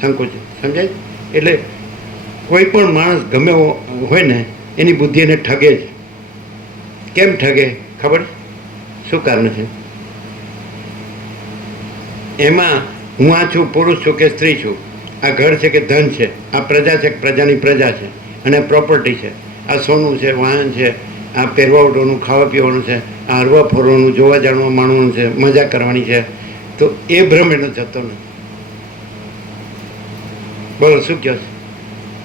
સંકુચિત, સમજાય? એટલે કોઈ પણ માણસ ગમે હોય ને એની બુદ્ધિ એને ઠગે છે. કેમ ઠગે ખબર? શું કારણ છે? એમાં હું આ છું, પુરુષ છું કે સ્ત્રી છું, આ ઘર છે કે ધન છે, આ પ્રજા છે કે પ્રજાની પ્રજા છે, અને પ્રોપર્ટી છે, આ સોનું છે, વાહન છે, આ પહેરવાઓનું, ખાવા પીવાનું છે, આ હરવા ફરવાનું, જોવા જાણવા માણવાનું છે, મજા કરવાની છે. તો એ ભ્રમ એનો જતો નથી. બોલો શું કહો છો?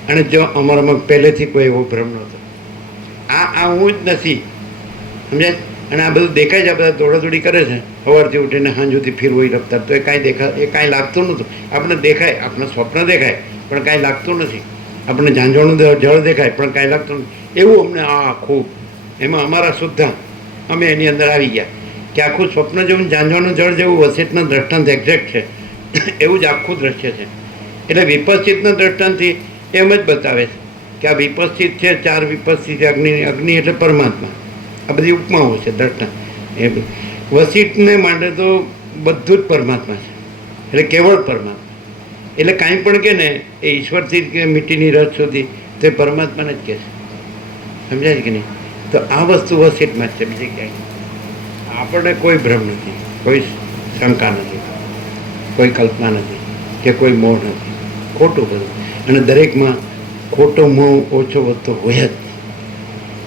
અને જો અમારામાં પહેલેથી કોઈ એવો ભ્રમ નહોતો. આ હું જ નથી, સમજાય? અને આ બધું દેખાય છે, આ બધા દોડાદોડી કરે છે સવારથી ઉઠીને સાંજ સુધી ફીરવું રફતાર, તો એ કાંઈ લાગતું નહોતું. આપણે દેખાય, આપણે સ્વપ્ન દેખાય પણ કાંઈ લાગતું નથી. આપણે ઝાંઝોળનું જળ દેખાય પણ કાંઈ લાગતું નથી. એવું અમને આખું એમાં અમારા સુદ્ધા અમે એની અંદર આવી ગયા કે આખું સ્વપ્ન જેવું, ઝાંઝોળનું જળ જેવું વસિષ્ઠના દ્રષ્ટાંત એક્ઝેક્ટ છે એવું જ આખું દ્રશ્ય છે. એટલે વિપશ્ચિતના દ્રષ્ટાંતથી એમ જ બતાવે છે કે આ વિપશ્ચિત છે, 4 વિપશ્ચિત છે. અગ્નિ એટલે પરમાત્મા. આ બધી ઉપમાઓ છે દ્રષ્ટાંત. એ વસિષ્ઠને માટે તો બધું જ પરમાત્મા છે, એટલે કેવળ પરમાત્મા. એટલે કાંઈ પણ કે ને એ ઈશ્વરથી કે મીઠીની રસ સુધી તે પરમાત્માને જ કહે છે. સમજાય છે કે નહીં? તો આ વસ્તુ વસિષ્ઠમાં જ છે, બીજી ક્યાંય. આપણને કોઈ ભ્રમ નથી, કોઈ શંકા નથી, કોઈ કલ્પના નથી કે કોઈ મોહ નથી. ખોટું બધું. અને દરેકમાં ખોટો મોહ ઓછો વધતો હોય જ.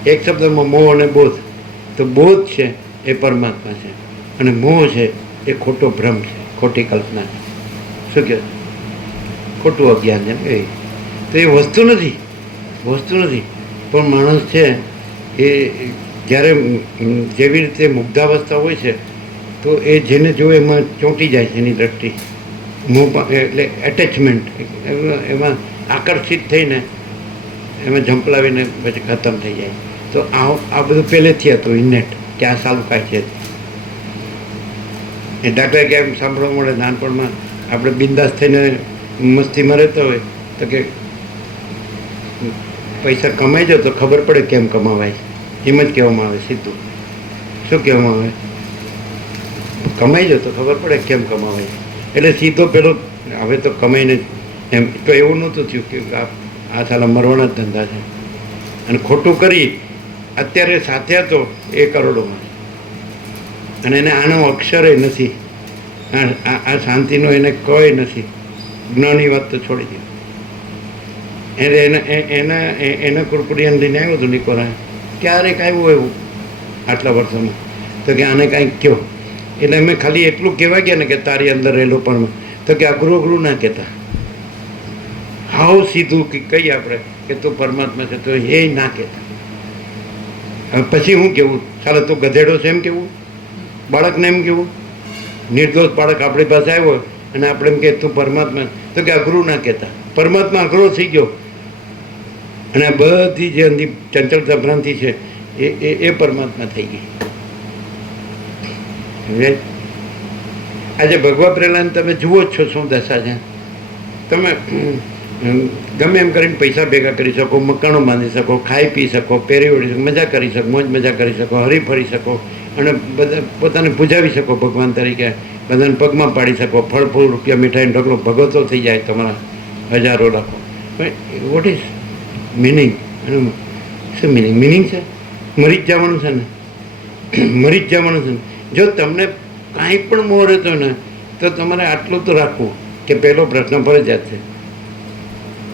એક શબ્દમાં મોહ અને બોધ, તો બોધ છે એ પરમાત્મા છે, અને મોહ છે એ ખોટો ભ્રમ છે, ખોટી કલ્પના છે. શું કહે? ખોટું અજ્ઞાન છે. તો એ વસ્તુ નથી, પણ માણસ છે એ જ્યારે જેવી રીતે મુગ્ધાવસ્થા હોય છે તો એ જેને જો એમાં ચોંટી જાય છે એની દ્રષ્ટિ, મોહ એટલે એટેચમેન્ટ, એમાં આકર્ષિત થઈને એમાં ઝંપલાવીને પછી ખતમ થઈ જાય. તો આ બધું પહેલેથી હતું ઇનેટ કે આ સારું કાંઈ છે. એ દાખલા કે એમ સાંભળવા મળે નાનપણમાં આપણે બિંદાસ થઈને મસ્તીમાં રહેતા હોય તો કે પૈસા કમાઈ જાવ તો ખબર પડે કેમ કમાવાય, એમ જ કહેવામાં આવે સીધું. શું કહેવામાં આવે? કમાઈ જાવ તો ખબર પડે કેમ કમાવાય. એટલે સીધો પેલો હવે તો કમાઈને એમ તો એવું નહોતું થયું કે આ સાલા મરવાના જ ધંધા છે. અને ખોટું કરી અત્યારે સાથે હતો 1 કરોડોમાં, અને એને આનો અક્ષરે નથી, આ શાંતિનો એને કોઈ નથી. જ્ઞાનની વાત તો છોડી દીધી. એના કુરકુરિયાને લઈને આવ્યો હતો નિકોરા. ક્યારેક આવ્યું એવું આટલા વર્ષોમાં, તો કે આને કાંઈક કહો. એટલે અમે ખાલી એટલું કહેવા ગયા ને કે તારી અંદર રહેલો પણ, તો કે અઘરું ના કહેતા, હાવ સીધું કહીએ આપણે કે તું પરમાત્મા છે, તો એ ના કહેતા. હવે પછી હું કેવું? ચાલો તું ગધેડો છે એમ કેવું? બાળકને એમ કેવું? નિર્દોષ બાળક આપણી પાસે આવ્યો અને આપણે એમ કે તું પરમાત્મા, તો કે અઘરું ના કહેતા. પરમાત્મા અઘરો થઈ ગયો, અને આ બધી જે અંધી ચંચળતા ભ્રાંતિ છે એ પરમાત્મા થઈ ગઈ. આજે ભગવા પ્રહલાદ તમે જુઓ જ છો શું દશા છે. તમે ગમે એમ કરીને પૈસા ભેગા કરી શકો, મકાનો બાંધી શકો, ખાઈ પી શકો, પહેરી ઓઢી શકો, મજા કરી શકો, મોજ મજા કરી શકો, હરી ફરી શકો, અને બધા પોતાને પૂજાવી શકો ભગવાન તરીકે, બધાને પગમાં પાડી શકો, ફળ ફૂલ રૂપિયા મીઠાઈ ઢગલો ભગવતો થઈ જાય તમારા 1000 લાખો. પણ વોટ ઇઝ મિનિંગ? શું મિનિંગ છે? મરી જ જવાનું છે ને, મરી જ જવાનું છે ને. જો તમને કાંઈ પણ મોહ રહેતો ને તો તમારે આટલું તો રાખવું કે પહેલો પ્રશ્ન ફરજિયાત છે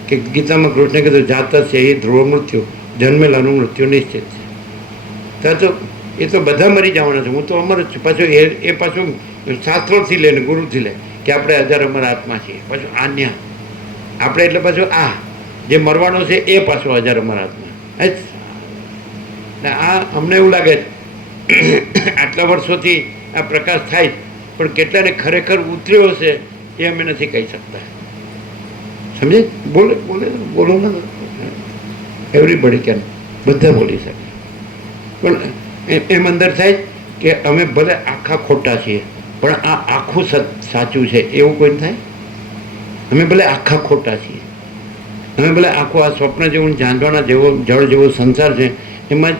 કે ગીતામાં કૃષ્ણે કીધું જાત છે એ ધ્રુવ મૃત્યુ, જન્મેલાનું મૃત્યુ નિશ્ચિત છે. તો એ તો બધા મરી જવાના છે, હું તો અમર જ છું. પાછું એ પાછું શાસ્ત્રોથી લે ને ગુરુથી લે કે આપણે 1000 અમર આત્મા છીએ. પાછું આન્યા આપણે એટલે પાછું આ જે મરવાનો છે એ પાછો 1000 અમર આત્મા. એટલે આ અમને એવું લાગે આટલા વર્ષોથી આ પ્રકાશ થાય પણ કેટલાને ખરેખર ઉતર્યો હશે એ અમે નથી કહી શકતા. સમજે? બોલે બોલે બોલો ને, એવરીબડી કેન, બધા બોલી શકે. પણ એમ અંદર થાય કે અમે ભલે આખા ખોટા છીએ પણ આ આખું સાચું છે એવું કોઈ થાય? અમે ભલે આખા ખોટા છીએ, અમે ભલે આખું આ સ્વપ્ન જેવું જાંધવાના જેવો જળ જેવો સંસાર છે એમાં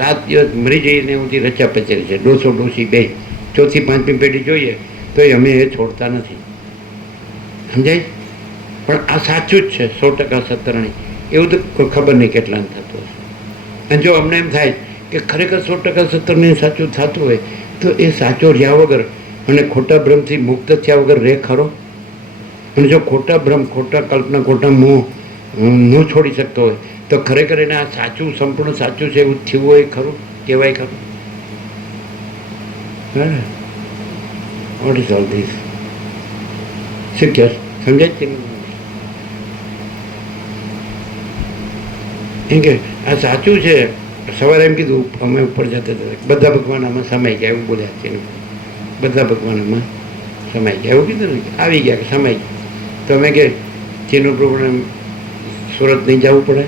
રાત દિવસ મરી જઈને એમાંથી રચા પચેરી છે, ડોસો ડોસી બે, ચોથી પાંચમી પેઢી જોઈએ તો અમે એ છોડતા નથી. સમજાય? પણ આ સાચું જ છે 100% સત્તરણી. એવું તો કોઈ ખબર નહીં કેટલાને થતું હશે. અને જો અમને એમ થાય કે ખરેખર 100% સત્તરણી સાચું થતું હોય તો એ સાચો રહ્યા વગર અને ખોટા ભ્રમથી મુક્ત થયા વગર રહે ખરો? અને જો ખોટા ભ્રમ, ખોટા કલ્પના, ખોટા મોહ ન છોડી શકતો હોય તો ખરેખર એને આ સાચું, સંપૂર્ણ સાચું છે એવું થયું હોય ખરું? કહેવાય ખરું? What is all this? શું કહે? સમજાય છે? એમ કે આ સાચું છે. સવારે એમ કીધું અમે ઉપર જતા હતા બધા ભગવાન આમાં સમાઈ ગયા એવું બોલ્યા છે. બધા ભગવાન આમાં સમાઈ ગયા એવું કીધું ને, આવી ગયા કે સમાઈ ગયા. તો અમે કે ચીનું પ્રભુને સુરત નહીં જવું પડે,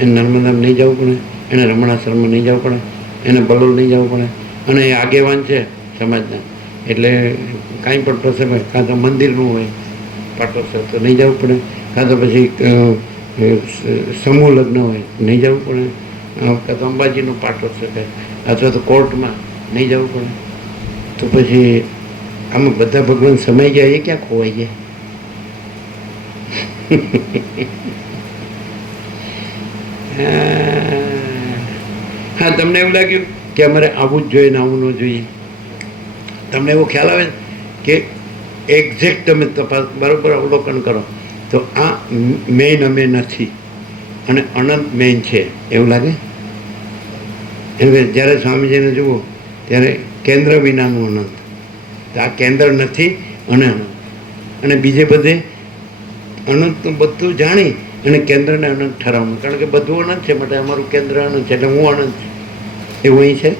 એને નર્મદામાં નહીં જવું પડે, એને રમણાશ્રમમાં નહીં જવું પડે, એને બલોલ નહીં જવું પડે, અને એ આગેવાન છે સમાજના એટલે કાંઈ પણ પ્રસંગ હોય કાં તો મંદિરનું હોય પાટોત્સવ તો નહીં જવું પડે, કાં તો પછી સમૂહ લગ્ન હોય નહીં જવું પડે, કાં તો અંબાજીનું પાટોત્સવ હોય અથવા તો કોર્ટમાં નહીં જવું પડે. તો પછી આમાં બધા ભગવાન સમાઈ ગયા એ ક્યાં ખોવાઈ ગયા? હા, તમને એવું લાગ્યું કે અમારે આવું જ જોઈએ ને આવું ન જોઈએ? તમને એવો ખ્યાલ આવે કે એક્ઝેક્ટ તમે તપાસ બરાબર અવલોકન કરો તો આ મેઇન અમે નથી અને અનંત મેઇન છે એવું લાગે? એમ કે જ્યારે સ્વામીજીને જુઓ ત્યારે કેન્દ્ર વિનાનું અનંત, તો આ કેન્દ્ર નથી અને અનંત, અને બીજે બધે અનંતનું બધું જાણી અને કેન્દ્રને અનંત ઠરાવવું, કારણ કે બધું અનંત છે માટે અમારું કેન્દ્ર અનંત છે એટલે હું અનંત છું એવું અહીં છે.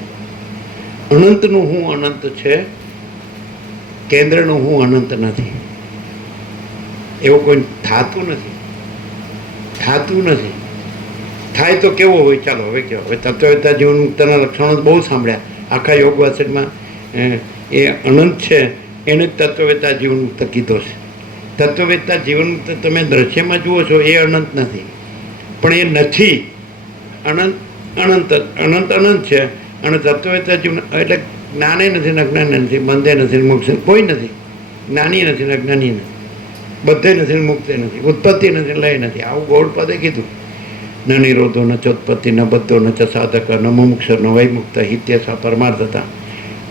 અનંતનું હું અનંત છે, કેન્દ્રનું હું અનંત નથી. એવું કોઈ થતું નથી, થતું નથી. થાય તો કેવો હોય? ચાલો હવે કહો. હવે તત્વવેતા જીવન મુક્તના લક્ષણો બહુ સાંભળ્યા આખા યોગ વાસેટમાં. એ અનંત છે એને જ તત્વવેતા જીવન મુક્ત કીધો છે. તત્વવેતા જીવન મુક્ત તમે દ્રશ્યમાં જુઓ છો એ અનંત નથી, પણ એ નથી અનંત. અનંત અનંત અનંત છે અને તત્વવેતા જીવન એટલે જ્ઞાને નથી ને અજ્ઞાન નથી, બંધે નથી ને મોક્ષ કોઈ નથી, જ્ઞાની નથી ને અજ્ઞાની નથી, બધે નથી ને મુક્તે નથી, ઉત્પત્તિ નથી લય નથી. આવું ગૌડપદે કીધું. ન નિરોધો ન ચોત્પત્તિ ન બધો ન ચ સાધક ન મુમુક્ષ ન વૈમુક્ત હિત્યસા પરમાર્થતા.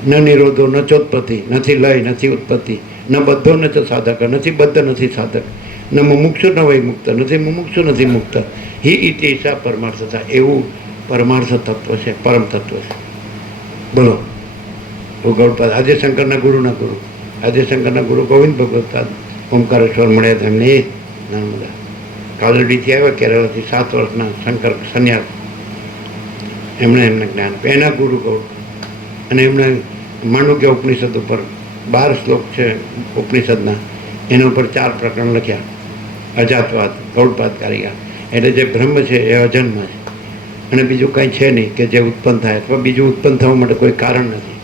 ન નિરોધો ન ચોત્પત્તિ, નથી લય નથી ઉત્પત્તિ, ન બધો ન ચ સાધક, નથી બદ્ધ નથી સાધક, ન મુમુક્ષુ ન વૈમુક્ત, નથી મુમુક્ષુ નથી મુક્ત, હિ ઇતિસા પરમાર્થતા. એવું પરમાર્થ તત્વ છે, પરમ તત્વ છે. બોલો ગૌડપાદ આદ્યશંકરના ગુરુના ગુરુ, આદ્યશંકરના ગુરુ ગોવિંદ ભગવતપાદ ઓમકારેશ્વર મળ્યા હતા એમને. એ નર્મદા કાલડીથી આવ્યા કેરળથી, 7 વર્ષના શંકર સંન્યાસ. એમણે એમને જ્ઞાન આપ્યું. એના ગુરુ ગૌડ. અને એમણે માંડુક્ય ઉપનિષદ ઉપર 12 શ્લોક છે ઉપનિષદના, એના ઉપર 4 પ્રકરણ લખ્યા. અજાતવાદ, ગૌડપાદ કારિકા. એટલે જે બ્રહ્મ છે એ અજન્મ છે અને બીજું કાંઈ છે નહીં કે જે ઉત્પન્ન થાય, અથવા બીજું ઉત્પન્ન થવા માટે કોઈ કારણ નથી.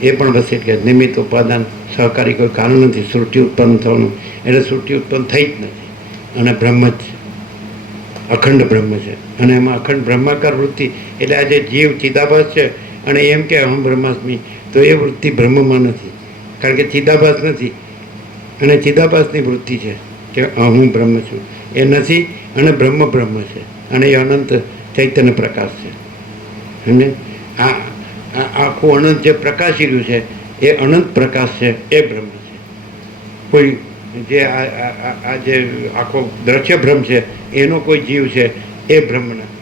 એ પણ વસિત કે નિમિત્ત ઉપાદાન સહકારી કોઈ કારણ નથી સૃષ્ટિ ઉત્પન્ન થવાનું. એટલે સૃષ્ટિ ઉત્પન્ન થઈ જ નથી અને બ્રહ્મ જ છે, અખંડ બ્રહ્મ છે. અને એમાં અખંડ બ્રહ્માકાર વૃત્તિ એટલે આ જે જીવ ચિદાભાસ છે અને એમ કે અહમ બ્રહ્માસ્મિ, તો એ વૃત્તિ બ્રહ્મમાં નથી, કારણ કે ચિદાભાસ નથી અને ચિદાભાસની વૃત્તિ છે કે હું બ્રહ્મ છું એ નથી, અને બ્રહ્મ બ્રહ્મ છે અને એ અનંત ચૈતન્ય પ્રકાશ છે. સમજે? આ આખું અનંત જે પ્રકાશી રહ્યું છે એ અનંત પ્રકાશ છે, એ બ્રહ્મ છે. કોઈ જે આ જે આખો દ્રશ્ય ભ્રમ છે એનો કોઈ જીવ છે એ બ્રહ્મ નથી,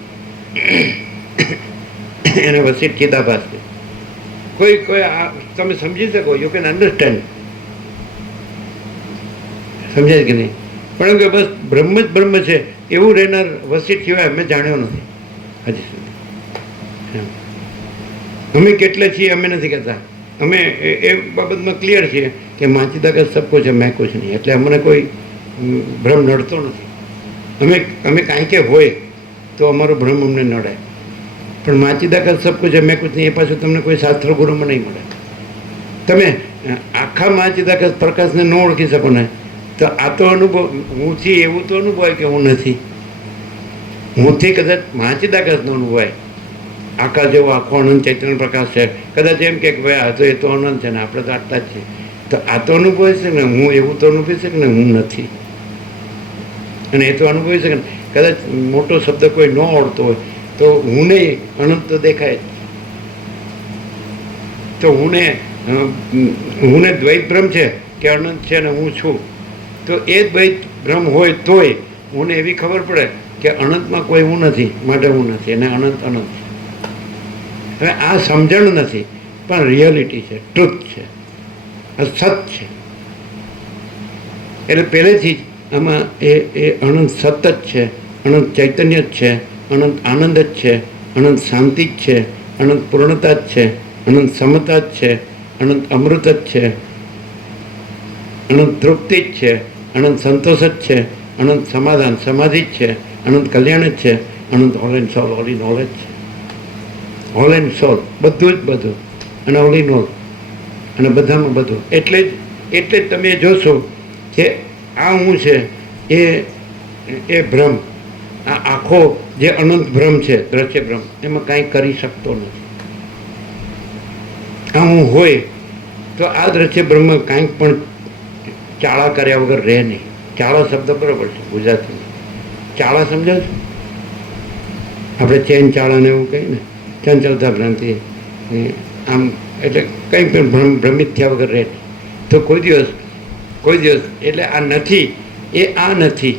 એને વસિત ચિદાભાસ છે. કોઈ આ તમે સમજી શકો, યુ કેન અન્ડરસ્ટેન્ડ. સમજાય કે નહીં? પણ કે બસ બ્રહ્મ જ બ્રહ્મ છે એવું રહેનાર વસિત સિવાય અમે જાણ્યો નથી હજી સુધી. એમ. અમે કેટલે છીએ અમે નથી કહેતા, અમે એ બાબતમાં ક્લિયર છીએ કે માચીદાકાશ સબ કુછ મેં કુછ નહીં, એટલે અમને કોઈ ભ્રમ નડતો નથી. અમે કાંઈ કે હોય તો અમારો ભ્રમ અમને નડે, પણ માચીદાકાશ સબ કુછ મેં કુછ નહીં એ પાછું તમને કોઈ શાસ્ત્ર ગુરુમાં નહીં મળે. તમે આખા માચીદાકાશ પ્રકાશને ન ઓળખી શકો ને તો આ તો અનુભવ હું છી એવું તો અનુભવાય કે હું નથી. હુંથી કદાચ માચીદાકાશ ન અનુભવાય, આકાશ જેવો આખો અનંત ચૈતન્ય પ્રકાશ છે, કદાચ એમ કે ભાઈ આ તો એ તો અનંત છે ને આપણે તો આટલા જ છીએ, તો આ તો અનુભવાય છે ને હું એવું તો અનુભવી શકે ને હું નથી, અને એ તો અનુભવી શકે ને. કદાચ મોટો શબ્દ કોઈ ન આવડતો હોય તો હું નહીં અનંત તો દેખાય જ. તો હુંને દ્વૈત ભ્રમ છે કે અનંત છે ને હું છું, તો એ દ્વૈત ભ્રમ હોય તોય હુંને એવી ખબર પડે કે અનંતમાં કોઈ હું નથી, માટે હું નથી, અને અનંત અનંત છે. હવે આ સમજણ નથી પણ રિયાલિટી છે, ટ્રુથ છે, સત છે. એટલે પહેલેથી જ આમાં એ અનંત સત જ છે, અનંત ચૈતન્ય જ છે, અનંત આનંદ જ છે, અનંત શાંતિ જ છે, અનંત પૂર્ણતા જ છે, અનંત સમતા જ છે, અનંત અમૃત જ છે, અનંત તૃપ્તિ જ છે, અનંત સંતોષ જ છે, અનંત સમાધાન સમાધિ જ છે, અનંત કલ્યાણ જ છે, અનંત all and soul, all in all જ છે. ઓલ એન્ડ સોલ બધું જ બધું, અને ઓલ ઇન ઓલ, અને બધામાં બધું. એટલે જ તમે જોશો કે આ હું છે એ ભ્રમ, આ આખો જે અનંત ભ્રમ છે, દ્રશ્ય ભ્રમ, એમાં કાંઈ કરી શકતો નથી. આ હું હોય તો આ દ્રશ્ય ભ્રમમાં કાંઈક પણ ચાળા કર્યા વગર રહે નહીં. ચાળા શબ્દ બરાબર છે ગુજરાતીમાં, ચાળા સમજો છો? આપણે ચેન ચાળાને એવું કહીએ ને, ચંચળતા ભ્રાંતિ, આમ એટલે કંઈ પણ ભ્રમિત થયા વગર રહે નહીં. તો કોઈ દિવસ એટલે આ નથી એ આ નથી,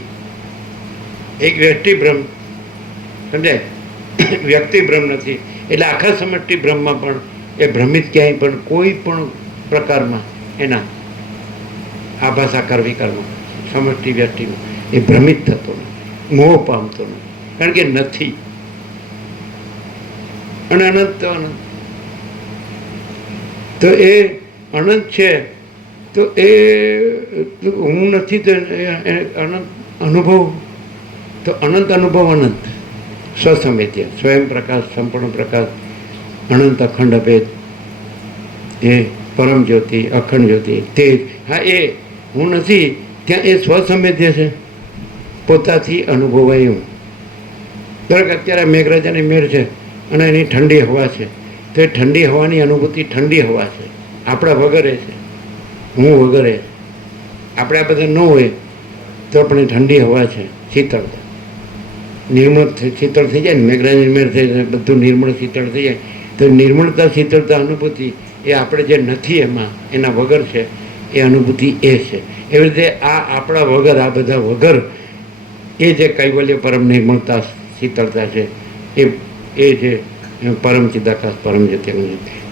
એક વ્યક્તિ ભ્રમ, સમજાય? વ્યક્તિ ભ્રમ નથી, એટલે આખા સમષ્ટિ ભ્રમમાં પણ એ ભ્રમિત ક્યાંય પણ કોઈ પણ પ્રકારમાં એના આભાસ આકાર વિકારમાં સમષ્ટિ વ્યક્તિમાં એ ભ્રમિત થતો નથી, મોહ પામતો નથી, કારણ કે નથી. અને અનંત તો અનંત, તો એ અનંત છે, તો એ હું નથી તો અનંત અનુભવ, તો અનંત અનુભવ અનંત સ્વસંવેદ્ય, સ્વયં પ્રકાશ, સંપૂર્ણ પ્રકાશ, અનંત અખંડ ભેદ, એ પરમ જ્યોતિ, અખંડ જ્યોતિ, તેજ. હા, એ હું નથી ત્યાં એ સ્વસંવેદ્ય છે, પોતાથી અનુભવાયું. દરેક અત્યારે મેઘરાજાની મેળ છે અને એની ઠંડી હવા છે, તો એ ઠંડી હવાની અનુભૂતિ ઠંડી હવા છે, આપણા વગરે છે, હું વગરે. આપણે આ બધા ન હોય તો આપણે ઠંડી હવા છે, શીતળતા, નિર્મળ શીતળ થઈ જાય ને, મેઘરાજાની મેળ થઈ જાય, બધું નિર્મળ શીતળ થઈ જાય. તો નિર્મળતા શીતળતા અનુભૂતિ એ આપણે જે નથી એમાં એના વગર છે, એ અનુભૂતિ એ છે. એવી રીતે આ આપણા વગર, આ બધા વગર એ જે કૈવલ્ય પરમ નિર્મળતા શીતળતા છે, એ જે પરમ ચિદાકાશ પરમ જ્યોતિ,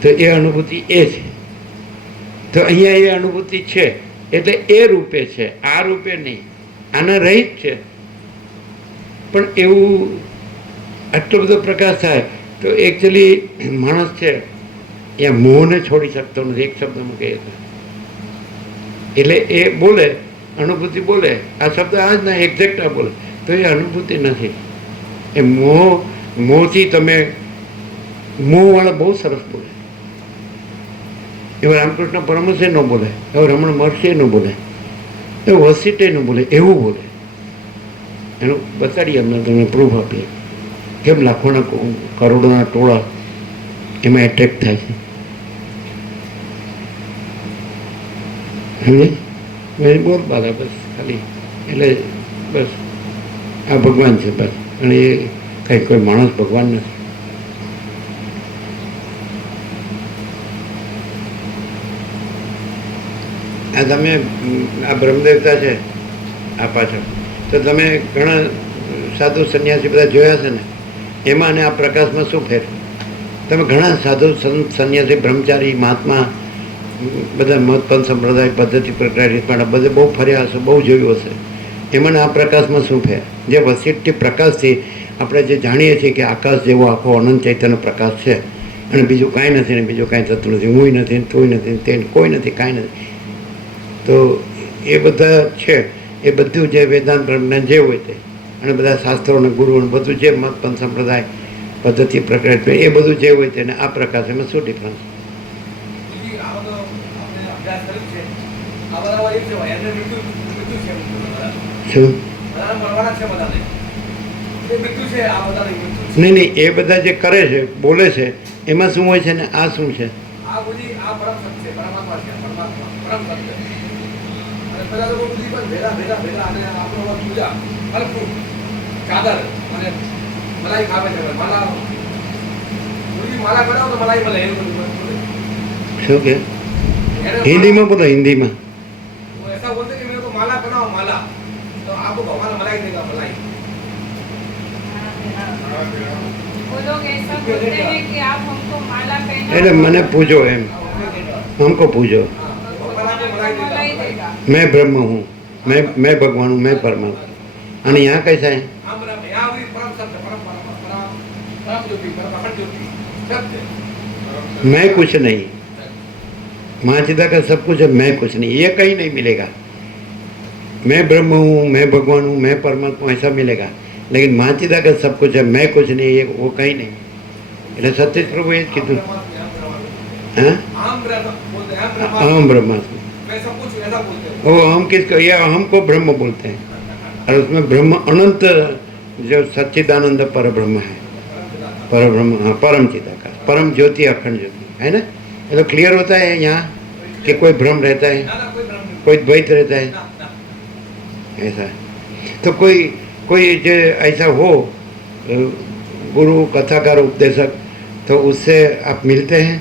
તો એ અનુભૂતિ એ છે. તો અહીંયા એ અનુભૂતિ છે એટલે એ રૂપે છે, આ રૂપે નહીં, આના રહિત છે. પણ એવું આટલો બધો પ્રકાશ થાય તો એકચ્યુઅલી માણસ છે એ મોહને છોડી શકતો નથી, એક શબ્દમાં કહીએ તો. એટલે એ બોલે, અનુભૂતિ બોલે, આ શબ્દ આ જ ના એક્ઝેક્ટ આ બોલે, તો એ અનુભૂતિ નથી. એ મોહથી તમે, મોહવાળા બહુ સરસ બોલે, એવા રામકૃષ્ણ પરમહંસે ન બોલે, એવા રમણ મહર્ષિએ ન બોલે, એવું વસીટે ન બોલે, એવું બોલે. એનું બતાડીએ અમને, તમને પ્રૂફ આપીએ કેમ લાખોના કરોડોના ટોળા એમાં એટ્રેક્ટ થાય છે. સમજે? બોલ બાલા બસ ખાલી, એટલે બસ આ ભગવાન છે બસ, અને એ કંઈ કોઈ માણસ ભગવાન નથી. આ તમે આ બ્રહ્મદેવતા છે આ પાછળ, તો તમે ઘણા સાધુ સંન્યાસી બધા જોયા છે ને, એમાં અને આ પ્રકાશમાં શું ફેર? તમે ઘણા સાધુ સંન્યાસી બ્રહ્મચારી મહાત્મા બધા મહત્પદ સંપ્રદાય પદ્ધતિ પ્રકારે પણ બધે બહુ ફર્યા હશે, બહુ જોયું હશે. એમાં આ પ્રકાશમાં શું ફેર? જે વસીઠથી પ્રકાશથી આપણે જે જાણીએ છીએ કે આકાશ જેવો આખો અનંત ચૈતન્ય પ્રકાશ છે અને બીજું કાંઈ નથી ને બીજું કાંઈ થતું નથી, હુંય નથી ને તુંય નથી ને તે કોઈ નથી, કાંઈ નથી. તો એ બધા છે, એ બધું જે વેદાંત પ્રજ્ઞાન જે હોય તે અને બધા શાસ્ત્રો અને ગુરુ અને બધું જે મત પંથ સંપ્રદાય પદ્ધતિ પ્રકટ એ બધું જે હોય તેને આ પ્રકાશ એમાં શું ડિફરન્સ? શું? નહીં નહીં, એ બધા જે કરે છે બોલે છે એમાં શું હોય છે ને આ શું છે? શું કે હિન્દીમાં બોલો, હિન્દીમાં. वो लोग ऐसा बोलते हैं कि आप हमको माला पहनाओ, એટલે મને પૂછો એમ, हमको पूछो, मलाई देगा. मैं ब्रह्म हूँ, मैं भगवान हूँ, मैं परमात्मा. અને यहाँ कैसा है? मैं कुछ नहीं, महाचिदा का सब कुछ है, मैं कुछ नहीं, ये कहीं नहीं मिलेगा. मैं ब्रह्म हूँ, मैं भगवान हूँ, मैं परमात्मा, ऐसा मिलेगा. लेकिन महाचिदा का सब कुछ है, मैं कुछ नहीं, ये वो कहीं नहीं. એટલે સતીશ પ્રભુ એ જ કીધું, हाँ अहम ब्रह्मास्मि. वो हम किसको, ये हमको ब्रह्म बोलते हैं और उसमें ब्रह्म अनंत जो सच्चिदानंद पर ब्रह्म है, पर ब्रह्म, हाँ परम चिदाकाश, परम ज्योति, अखंड ज्योति है ना. ये तो क्लियर होता है यहाँ कि कोई भ्रम रहता है, कोई द्वैत रहता है, ऐसा. तो कोई जो ऐसा हो गुरु कथाकार उपदेशक, तो उससे आप मिलते हैं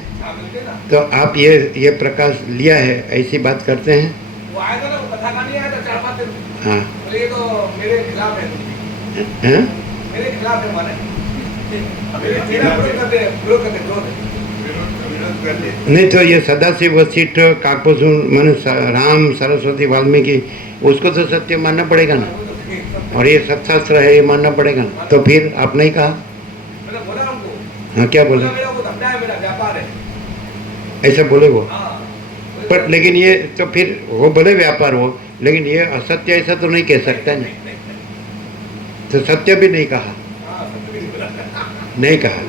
तो आप ये प्रकाश लिया है ऐसी बात करते हैं? हाँ हैं? नहीं तो ये सदाशिव वशिष्ठ काकभूषण माने राम सरस्वती वाल्मीकि, उसको तो सत्य मानना पड़ेगा ना, और ये सत्शास्त्र है ये मानना पड़ेगा ना. तो फिर आप नहीं कहा? हाँ क्या बोले? ऐसा बोले वो, पर लेकिन ये तो फिर वो बोले व्यापार हो, लेकिन ये असत्य ऐसा तो नहीं कह सकता ना. तो सत्य भी नहीं कहा, नहीं कहा.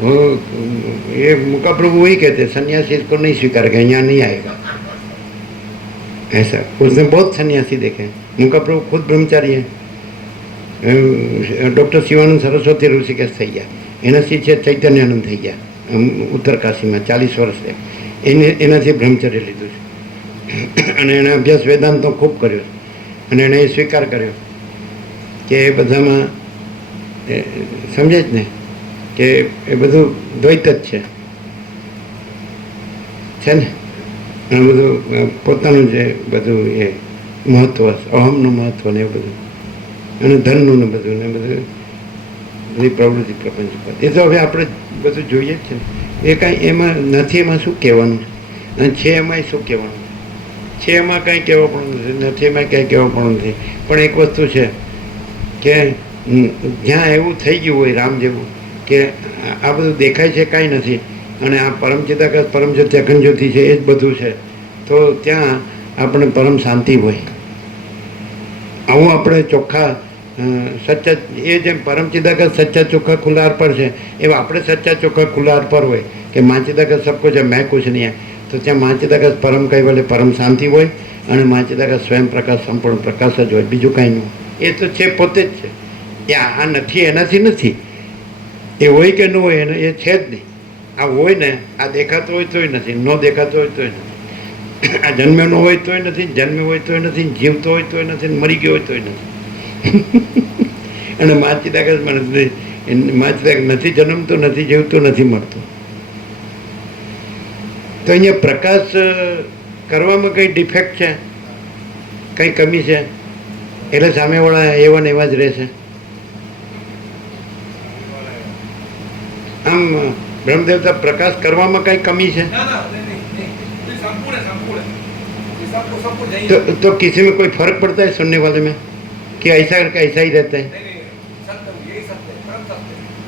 वो ये मुका प्रभु वही कहते सन्यासी इसको नहीं स्वीकार करें, यहाँ नहीं आएगा. ऐसा उसने बहुत सन्यासी देखे. मुका प्रभु खुद ब्रह्मचारी है. डॉक्टर शिवानंद सरस्वती ઋષિકેશ થઈ ગયા, એના શિષ્ય ચૈતન્યાનંદ થઈ ગયા ઉત્તરકાશીમાં 40 વર્ષ એનાથી બ્રહ્મચર્ય લીધું છે અને એણે અભ્યાસ વેદાંતનો ખૂબ કર્યો અને એણે એ સ્વીકાર કર્યો કે એ બધામાં સમજે જ ને કે એ બધું દ્વૈત જ છે ને. અને બધું પોતાનું જે બધું એ મહત્વ, અહમનું મહત્વ ને એ બધું અને ધનનું ને બધું બધી પ્રવૃત્તિ પ્રપંચ પર, એ તો હવે આપણે બધું જોઈએ જ છે ને. એ કાંઈ એમાં નથી, એમાં શું કહેવાનું અને છે એમાંય શું કહેવાનું છે, એમાં કાંઈ કહેવા પણ નથી, એમાં કાંઈ કહેવા પણ નથી. પણ એક વસ્તુ છે કે જ્યાં એવું થઈ ગયું હોય રામ જેવું કે આ બધું દેખાય છે કાંઈ નથી અને આ પરમ ચિદાકાશ પરમ જ્યોતિ અખંડ જ્યોતિ છે એ જ બધું છે, તો ત્યાં આપણે પરમ શાંતિ હોય. આવું આપણે ચોખ્ખા સચ્ચા, એ જેમ પરમ ચિદાકાશ સચ્ચા ચોખ્ખા ખુલ્લા પર છે એવા આપણે સચ્ચા ચોખ્ખા ખુલ્લા પર હોય કે મા ચિદાકાશ સબ કુછ મેં કુછ નહીં. તો ત્યાં મા ચિદાકાશ પરમ કહેવાલે પરમ શાંતિ હોય અને મા ચિદાકાશ સ્વયં પ્રકાશ સંપૂર્ણ પ્રકાશ જ હોય, બીજું કાંઈ નહીં. એ તો છે, પોતે જ છે. એ આ નથી એનાથી નથી, એ હોય કે ન હોય એને એ છે જ નહીં. આ હોય ને, આ દેખાતો હોય તોય નથી, ન દેખાતો હોય તોય નથી, આ જન્મ્યો ન હોય તોય નથી, જન્મ્યો હોય તોય નથી, જીવતો હોય તોય નથી, મરી ગયો હોય તોય નથી. અને માચિદાકાશ નથી જન્મતો, નથી જીવતો, નથી મળતો. તો અહીંયા પ્રકાશ કરવામાં કંઈ ડિફેક્ટ છે, કંઈ કમી છે, એટલે સામેવાળા એવા ને એવા જ રહેશે. આમ ब्रह्मदेवता प्रकाश કરવામાં કઈ કમી છે? तो किसी में कोई फर्क पड़ता है सुनने वाले में कि ऐसा करके ऐसा ही रहता है?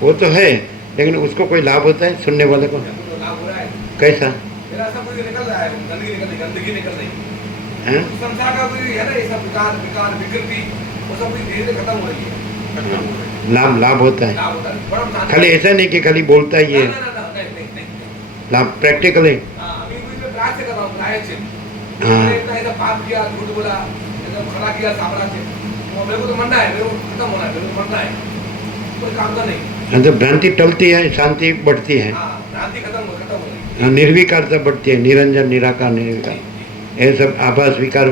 वो तो है, लेकिन उसको कोई लाभ होता है सुनने वाले को? लाभ हो रहा है। कैसा? मेरा सब कुछ निकल रहा है, गंदगी निकल रही है। हैं? संसार का कोई है ना, ये सब विकार विकृति, वो सब कुछ धीरे धीरे खत्म हो रही है। लाभ होता है। लाभ होता है, बड़ा शांति। खाली ऐसा नहीं कि खाली बोलता ही है, ना, नहीं। लाभ प्रैक्टिकल है। हाँ, अभी मैं प्रायश्चित कर रहा हूँ, प्रायश्चित। हाँ। मैंने इतना ऐसा पाप किया, झूठ बोला, ऐसा खड़ा किया साम्राज्य, तो मेरे को तो मरना है, मेरे को खत्म होना है, मेरे को मरना है, कोई काम का नहीं। तो भ्रांति टलती है, शांति बढ़ती है, हाँ, भ्रांति खत्म हो गई। निर्विकारता बढ़ती है, निरंजन निराकार निर्विकार, ये सब आभास विकार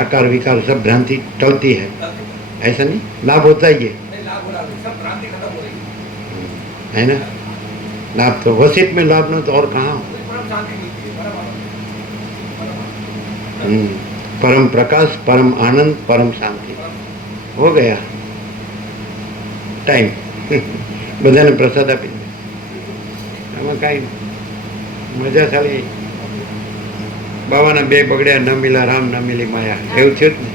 आकार विकार सब भ्रांति टलती है, ऐसा नहीं? लाभ होता ही है, नहीं, लाभ हो रहा है, सब भ्रांति खत्म हो रही है ना? लाभ तो वसित में लाभ न तो और कहाँ? परम शांति मिलती है, परम आनंद। परम प्रकाश, परम आनंद, परम शांति। हो गया टाइम। બધાને પ્રસાદ આપી દે. આમાં કાંઈ મજા ખાલી બાવાના બે બગડ્યા, ન મિલા રામ ન મિલી માયા, એવું થયું જ ને?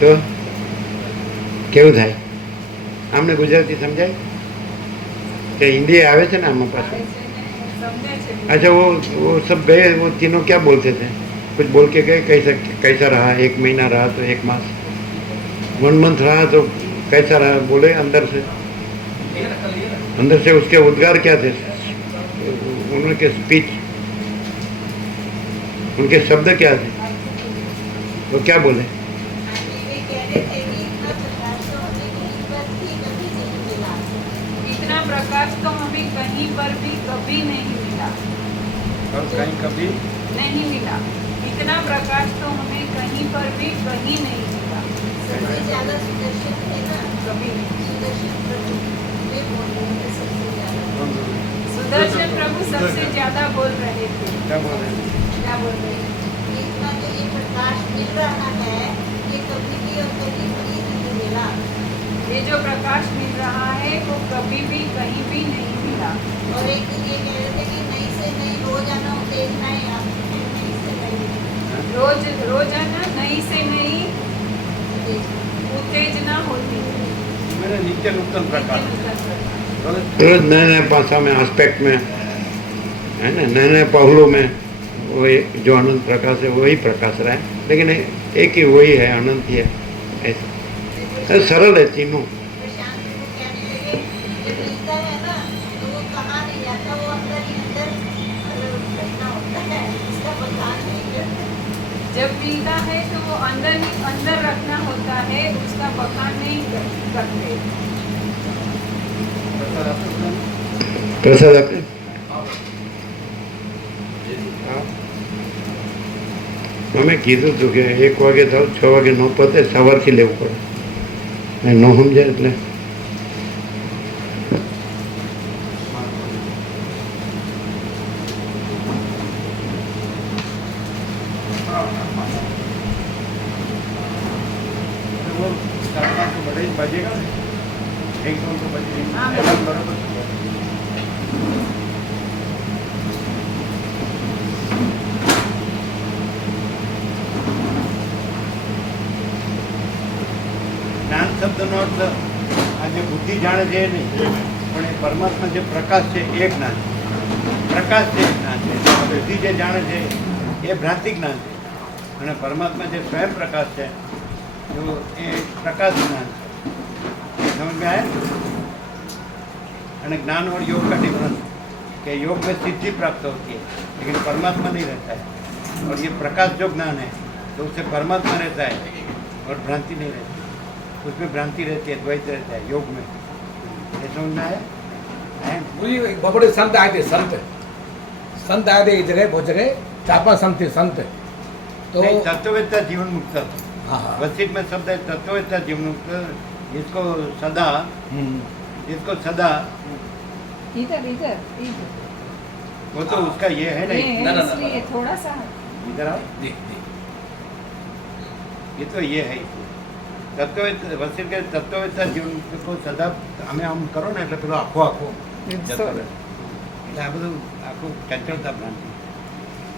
તો કેવું થાય? આમને ગુજરાતી સમજાય કે હિન્દી આવે છે ને આમાં પાછું? अच्छा वो सब गए, वो तीनों क्या बोलते थे? कुछ बोल के गए, कैसा रहा? 1 महीना रहा तो 1 मास, 1 मंथ रहा तो कैसा रहा? बोले अंदर से उसके उद्गार क्या थे? उनके स्पीच, उनके शब्द क्या थे? वो क्या बोले? इतना प्रकाश तो हमें कहीं पर भी कभी नहीं मिला, और कहीं कभी नहीं मिला। इतना प्रकाश तो हमें कहीं पर भी कहीं नहीं मिला, सबसे ज्यादा सुदर्शन है ना, कभी नहीं। सुदर्शन प्रभु वे बोल रहे थे सबसे ज्यादा। सुदर्शन प्रभु सबसे ज्यादा बोल रहे थे। क्या बोल रहे हैं? क्या बोल रहे हैं? इतना जो ये प्रकाश मिल रहा है, ये कभी भी और कहीं भी नहीं मिला। ये जो प्रकाश मिल रहा है वो कभी भी कहीं भी नहीं मिला। और एक ये कह रहे थे कि नहीं से नहीं रोजाना उत्तेजना है, आप नहीं से नहीं रोजाना नई से नई उत्तेजना होती है। मेरे नीचे नूतन प्रकाश रोज नए नए भाषा में, एस्पेक्ट में, है ना, नए नए पहलू में वही जो अनंत प्रकाश है वही प्रकाश रहा है, लेकिन एक ही वही है, अनंत ही है, ऐसा सरल है तीनों। प्रशांत को कहने लगे जब मिलता है ना तो वो कहाँ नहीं जाता, वो अंदर ही अंदर रखना होता है, उसका बखान नहीं करता। जब मिलता है तो वो अंदर ही अंदर रखना होता है, उसका बखान नहीं करते। प्रसाद आपने અમે કીધું હતું કે 1 વાગે થાવ, 6 વાગે ન પતે, સવારથી લેવું પડે, ને ન સમજાય એટલે बड़े बजेगा ना, 1-2 तो बजेगा। हाँ, ऐसा बराबर જ્ઞાન શબ્દનો અર્થ આ જે બુદ્ધિ જાણે છે એ નહીં, પણ એ પરમાત્મા જે પ્રકાશ છે એ જ્ઞાન છે. પ્રકાશ છે એ જ્ઞાન છે. બુદ્ધિ જે જાણે છે એ ભ્રાંતિ જ્ઞાન છે, અને પરમાત્મા જે સ્વયં પ્રકાશ છે तो ये प्रकाश ज्ञान समझ में आया। ज्ञान और योग का डिफरेंस कि योग में सिद्धि प्राप्त होती है लेकिन परमात्मा नहीं रहता है, और ये प्रकाश जो ज्ञान है तो उससे परमात्मा रहता है और भ्रांति नहीं रहती, उसमें भ्रांति रहती है, द्वैत रहता है योग में। ये समझ में आया? मुझे बहुत बड़े संत आए थे, संत आए थे, एक जगह बहुत जगह 4-5 संत थे, संत तो नहीं, तत्ववेत्ता जीवन मुक्त। हाँ वसित में शब्द है तत्ववेत्ता जीवन मुक्त, जिसको सदा इधर वो तो उसका ये है नहीं। ना, ना, इसलिए थोड़ा सा इधर आओ, देख देख ये तो ये है तत्ववेत्ता वसित के तत्ववेत्ता जीवन को सदा हमें आम करो ने એટલે પેલો આખો જતો રહે, એટલે આ બધું આખું ચંચળતા ભ્રાંતિ.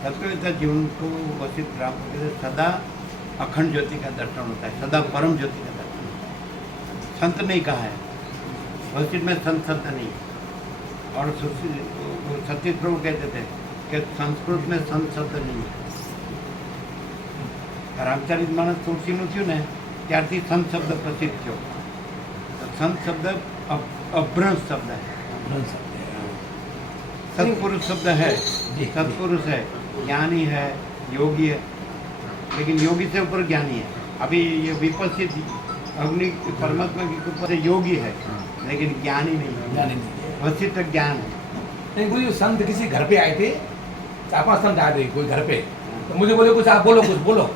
તત્વવેત્તા જીવન को वसित राम सदा अखंड ज्योति का दर्शन होता है, सदा परम ज्योति का दर्शन होता है। संत नहीं कहा है, वशिष्ठ में संत शब्द नहीं। और सतीश प्रभु कहते थे कि संस्कृत में संत शब्द नहीं है। रामचरित मानस तुलसीનું થયું ને ત્યારથી સંત શબ્દ પ્રસિદ્ધ થયો। તો સંત શબ્દ અભ્રંશ શબ્દ है, सत्पुरुष शब्द है, सत्पुरुष है, ज्ञानी है, योगी है, लेकिन योगी से ऊपर ज्ञानी है। अभी ये विपस्सित अग्नि परमात्मा की कृपा से योगी है, लेकिन ज्ञानी नहीं है, वशिष्ठ ज्ञान है। नहीं कोई संत किसी घर पे आए थे, 4-5 संत आए थे कोई घर पे, तो मुझे बोले कुछ आप बोलो, कुछ बोलो।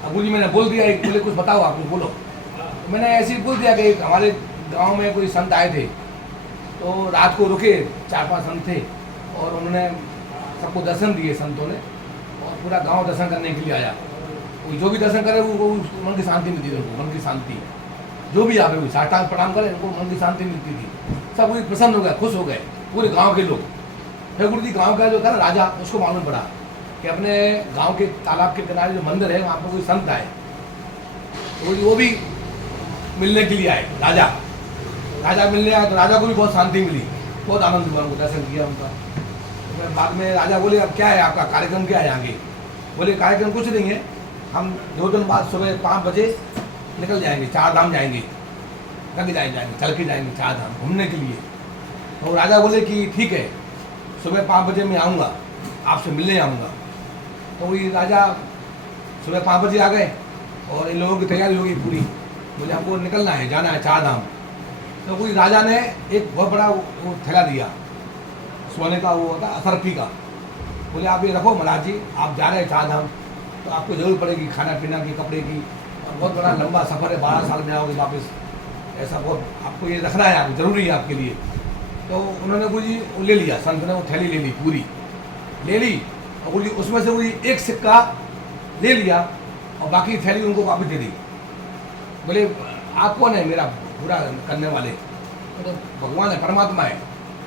अब जी मैंने बोल दिया, बोले कुछ बताओ आप, कुछ बोलो। तो मैंने ऐसे ही बोल दिया कि हमारे गांव में कोई संत आए थे, तो रात को रुके, 4-5 संत थे और उन्होंने सबको दर्शन दिए संतों ने, और पूरा गांव दर्शन करने के लिए आया। वो जो भी दर्शन करे वो मन की शांति मिलती थी उनको, मन की शांति। जो भी आवे वो साष्टांग प्रणाम करे, उनको मन की शांति मिलती थी। सब कोई प्रसन्न हो गए, खुश हो गए, पूरे गांव के लोग। फिर गुरु जी गांव का जो था ना राजा, उसको मालूम पड़ा कि अपने गांव के तालाब के किनारे जो मंदिर है वहाँ पर कोई संत आए, तो वो भी मिलने के लिए आए। राजा मिलने आया, तो राजा को भी बहुत शांति मिली, बहुत आनंद हुआ, उनको दर्शन किया उनका। तो बाद में राजा बोले अब क्या है आपका कार्यक्रम, क्या है आगे? बोले कार्यक्रम कुछ नहीं है, हम 2 दिन बाद सुबह 5 बजे निकल जाएंगे, 4 धाम जाएंगे, जाएंगे चल के जाएंगे 4 धाम घूमने के लिए। तो राजा बोले कि ठीक है, सुबह 5 बजे मैं आऊँगा, आपसे मिलने आऊँगा। तो वही राजा सुबह 5 बजे आ गए और इन लोगों की तैयारी होगी पूरी, मुझे हमको निकलना है, जाना है 4 धाम। तो कोई राजा ने एक बहुत बड़ा वो थैला दिया, सोने का वो होता असरफी का। बोले आप ये रखो महाराज जी, आप जा रहे हैं 4 धाम, तो आपको जरूरत पड़ेगी खाना पीना की, कपड़े की, और बहुत बड़ा लंबा सफ़र है, 12 साल में आओगे वापस, ऐसा बहुत आपको ये रखना है, आपको ज़रूरी है आपके लिए। तो उन्होंने वो जी ले लिया, संत ने वो थैली ले ली, पूरी ले ली, और वो उसमें से वो एक सिक्का ले लिया और बाकी थैली उनको वापस दे दी। बोले आप कौन है मेरा बुरा करने वाले? तो भगवान है, परमात्मा है,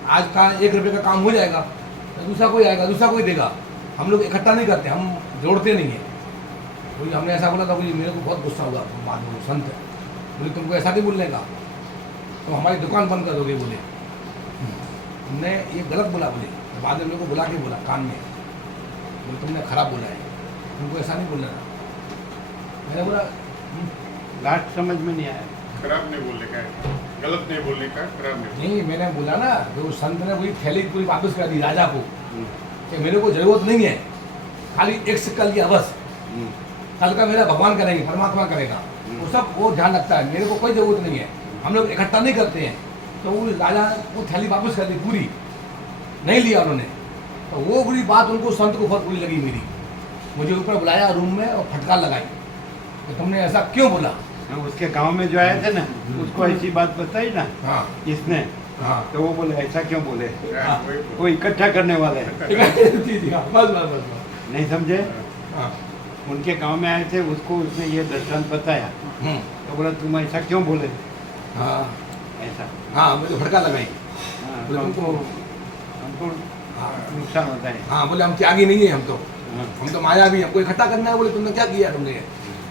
आज का 1 रुपये का काम हो जाएगा तो दूसरा कोई आएगा, दूसरा कोई देगा। हम लोग इकट्ठा नहीं करते, हम जोड़ते नहीं हैं। बोले हमने ऐसा बोला था, बोली मेरे को बहुत गुस्सा हुआ बाद में, संत बोले तुमको ऐसा नहीं बोलने का, तो हमारी दुकान बंद कर दोगे। बोले तुमने ये गलत बोला, बोले तो बाद में मेरे को बुला के बोला कान में, बोले तुमने खराब बोला है, तुमको ऐसा नहीं बोलना था। मैंने बोला लास्ट समझ में नहीं आया। खराब नहीं बोलने का है, गलत नहीं बोलने का, खराब नहीं। नहीं, मैंने बोला ना तो संत ने वही थैली पूरी वापस कर दी राजा को कि मेरे को जरूरत नहीं है, खाली एक सिक्का लिया बस, कल का मेरा भगवान करेंगे, परमात्मा करेगा, वो सब वो ध्यान रखता है, मेरे को कोई ज़रूरत नहीं है, हम लोग इकट्ठा नहीं करते हैं। तो वो राजा वो थैली वापस कर दी, पूरी नहीं लिया उन्होंने। तो वो बुरी बात उनको, संत को बहुत बुरी लगी मेरी। मुझे ऊपर बुलाया रूम में और फटकार लगाई कि तुमने ऐसा क्यों बोला। उसके गांव में जो आए थे ना, उसको ऐसी बात बताई ना हाँ इसने, हाँ तो वो बोले ऐसा क्यों बोले, हाँ। वो इकट्ठा करने वाले हैं। बस नहीं समझे? हाँ उनके गांव में आए थे, उसको उसने ये दृष्टांत बताया, तो बोला तुम ऐसा क्यों बोले, हाँ ऐसा। हाँ मुझे फटका लगाई। हाँ, बोले तो हमको हमको नुकसान होता है। हाँ बोले हम त्यागी नहीं है, हाँ। हम तो माया भी, हमको इकट्ठा करना है। बोले तुमने क्या किया, तुमने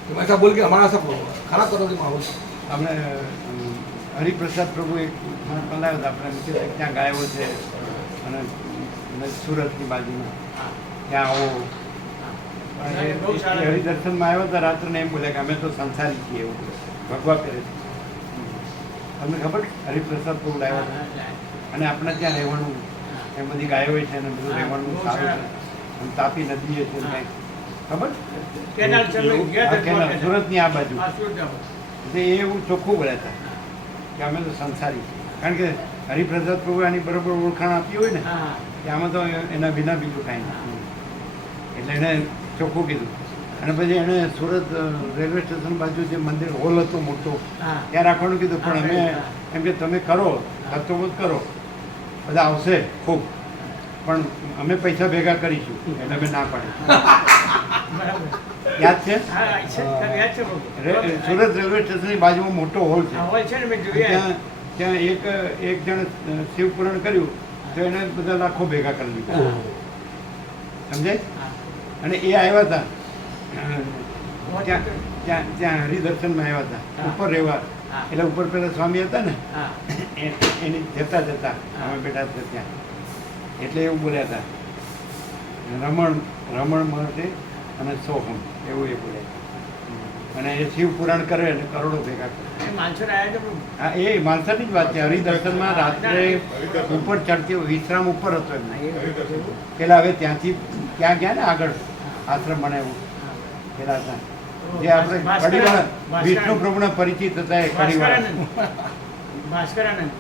तुम ऐसा बोल के हमारा सब खराब करोगे माहौल। આપણે હરિપ્રસાદ પ્રભુ એક બનાવ્યો હતો, આપણે ત્યાં ગાયો છે અને સુરતની બાજુમાં ત્યાં આવો હરિદર્શનમાં આવ્યો તો રાત્રે એમ બોલ્યા કે અમે તો સંસારી છીએ, એવું ભગવા કરે છે। તમને ખબર હરિપ્રસાદ પ્રભુ લાવ્યા હતા, અને આપણે ત્યાં રહેવાનું, એ બધી ગાયો છે અને બધું રહેવાનું સારું છે, અને તાપી નદી છે કાંઈ ખબર, સુરતની આ બાજુ એ એવું ચોખ્ખું બોલ્યા હતા કે અમે તો સંસારી, કારણ કે હરિપ્રસાદ પ્રભુ આની બરોબર ઓળખાણ આપી હોય ને કે આમાં તો એના વિના બીજું કાંઈ નથી, એટલે એણે ચોખ્ખું કીધું। અને પછી એણે સુરત રેલવે સ્ટેશન બાજુ જે મંદિર હોલ હતો મોટો, ત્યાં રાખવાનું કીધું, પણ અમે એમ કે તમે કરો તત્વબોધ કરો, બધા આવશે ખૂબ, પણ અમે પૈસા ભેગા કરીશું, એટલે અમે ના પાડી। યાદ છે? સુરત રેલવે સ્ટેશનની બાજુમાં મોટો હોલ છે, ત્યાં એક જણ શિવપુરાણ કર્યું તો એને બધા લાખો ભેગા કરી લીધા, સમજાય? અને એ આવ્યા હતા ત્યાં ત્યાં ત્યાં હરિદર્શનમાં આવ્યા હતા હા. ઉપર રહેવા હા. એટલે ઉપર પેલા સ્વામી હતા ને હા એની જતા જતા અમે બેઠા હતા ત્યાં એટલે એવું બોલ્યા હતા રમણ રમણ મહર્ષિ અને સોહમ એવું એ બોલ્યા અને એ શિવ પુરાણ કરે અને કરોડો ભેગા કરે એ માણસો આવ્યા છે પણ હા એ માલસાની જ વાત છે હરિદર્શનમાં રાત્રે ઉપર ચડતી વિશ્રામ ઉપર હતો એમને પેલા હવે ત્યાંથી ત્યાં ગયા ને આગળ આશ્રમ બનાવ્યું પેલા હતા જે આપણે કડીવાળા વિષ્ણુ પ્રભુના પરિચિત હતા એ કડીવાળા ભાસ્કરાનંદ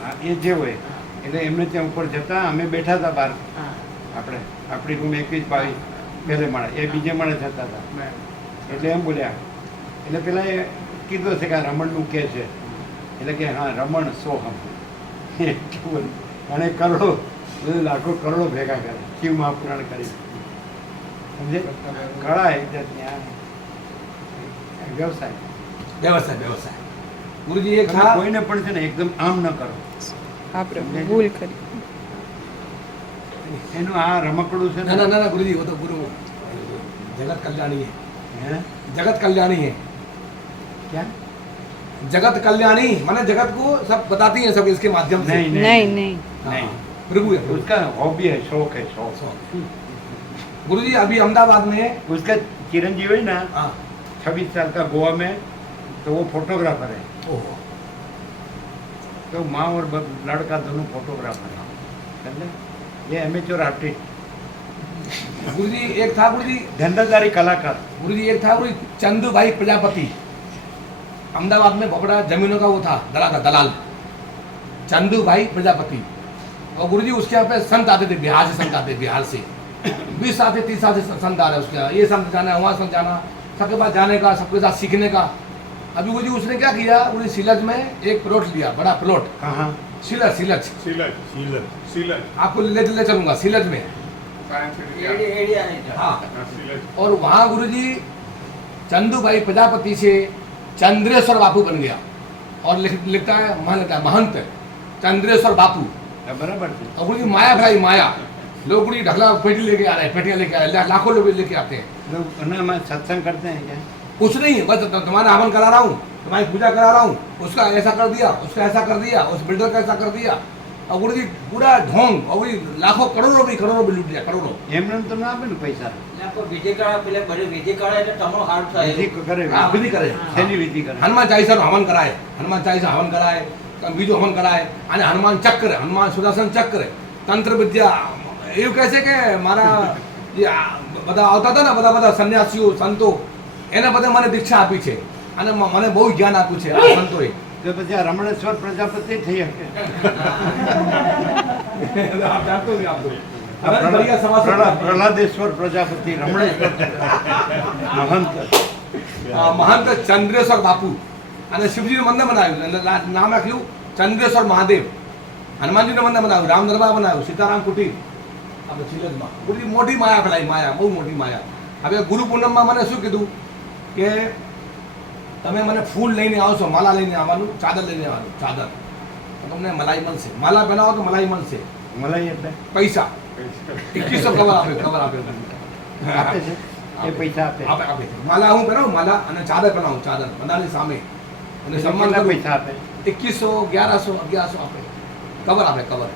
હા, એ જે હોય એટલે એમને ત્યાં ઉપર જતા અમે બેઠા હતા બહાર હા આપણે આપણી રૂમ 21-22 પહેલે માળે એ બીજે માળે જતા હતા બરાબર. એટલે એમ બોલ્યા એટલે પેલા એ કીધું હશે કે આ રમણનું કે છે એટલે કે હા રમણ સોહમ એટલું બોલ્યું. અને કરોડો લાખો કરોડો ભેગા કરે શિવ મહાપુરાણ કરી સમજે કળા એક જાતની આ વ્યવસાય व्यवसाय व्यवसाय गुरु जी एक તમે था કોઈને પણ છે ને એકદમ આમ ન કરો આ પ્રભુ ભૂલ કરી એનું આ રમકડું છે ना ને ना ना ना गुरु जी वो तो गुरु जगत कल्याणी है હે? जगत कल्याणी है ક્યાં जगत कल्याणी माने जगत को सब बताती है सब इसके माध्यम से नहीं નહીં નહીં हाँ, नहीं। प्रभु है प्रभु। उसका हॉबी है शौक है शौक गुरु जी अभी अहमदाबाद में उसका चिरंजीव है ना हाँ 26 साल का गोवा में तो वो फोटोग्राफर है ओहो तो माँ और लड़का दोनों फोटोग्राफर है समझे ये एमेच्योर आर्टिस्ट गुरु जी एक था गुरु जी धंधादारी कलाकार गुरु जी एक था गुरु जी चंदू भाई प्रजापति अहमदाबाद में बहुत बड़ा जमीनों का वो था दलाल चंदू भाई प्रजापति और गुरु जी उसके यहाँ पे संत आते थे बिहार से संत आते बिहार से 20 आते 30 आते संत आ रहे उसके यहाँ ये संत जाना वहाँ संत जाना सबके पास जाने का सबके साथ सीखने का अभी गुरु जी उसने क्या किया उन्हें सिलज में एक प्लॉट लिया बड़ा प्लॉट कहाँ सिलज सिलज सीलज सीलज आपको ले चलूंगा सिलज में साइंस एरिया नहीं था हाँ सीलज और वहाँ गुरु जी चंदू भाई प्रजापति से चंद्रेश्वर बापू बन गया और लिखता है महंत चंद्रेश्वर बापू बराबर है और गुरु जी माया भाई माया लोग गुरु जी ढकला पेटी लेके आ रहे हैं पेटियां लेके आ रहे हैं लाखों लोग लेके आते हैं लोग ना मैं सत्संग करते हैं क्या कुछ नहीं बस तुम्हारा हवन करा रहा हूँ तुम्हारी पूजा करा रहा हूँ उसका ऐसा कर दिया उसका ऐसा कर दिया उस बिल्डर का ऐसा कर दिया और गुरु जी पूरा ढोंग और गुरु जी लाखों करोड़ों भी लूट दिया करोड़ों એમને તો ના આપે ને પૈસા વિધિ કરાવે પેલા બધી વિધિ કરાવે એટલે તમારો હાથ થાય વિધિ કરે हाँ विधि करे શેની વિધિ કરે हनुमान चालीसा हवन कराए हनुमान चालीसा हवन कराए बीजो हवन कराए અને હનુમાન ચક્ર હનુમાન સુદર્શન ચક્ર તંત્ર વિદ્યા એવું કહે છે કે મારા જે બધા આવતા હતા ને બધા સંન્યાસીઓ સંતો એને બધા મને દીક્ષા આપી છે અને મને બહુ જ્ઞાન આપ્યું છે આ સંતોએ તો પછી આ રમણેશ્વર પ્રજાપતિ થઈ શકે આપ જાણતો જ આપ આ પ્રહલાદેશ્વર પ્રજાપતિ રમણેશ્વર મહંત મહંત ચંદ્રેશ્વર બાપુ અને શિવજીનું મંદિર બનાવ્યું અને નામ રાખ્યું ચંદ્રેશ્વર મહાદેવ હનુમાનજીનું મંદિર બનાવ્યું રામ દરબાર બનાવ્યું સીતારામ કુટીર આપણે સિલજમાં બધી મોટી માયા ફેલાઈ માયા બહુ મોટી માયા હવે ગુરુ પૂનમમાં મને શું કીધું કે તમે મને ફૂલ લઈને આવશો માલા લઈને આવવાનું ચાદર લઈને આવવાનું ચાદર તો તમને મલાઈ મળશે માલા બનાવો તો મલાઈ મળશે મલાઈ એટલે પૈસા 2100 કવર આપે આપે છે એ પૈસા આપે આપે આપે માલા હું પહેરાવું માલા અને ચાદર પહેરાવું ચાદર બધાની સામે અને સન્માન કેટલા કરું પૈસા આપે 2100 1100 આપે કવર આપે કવર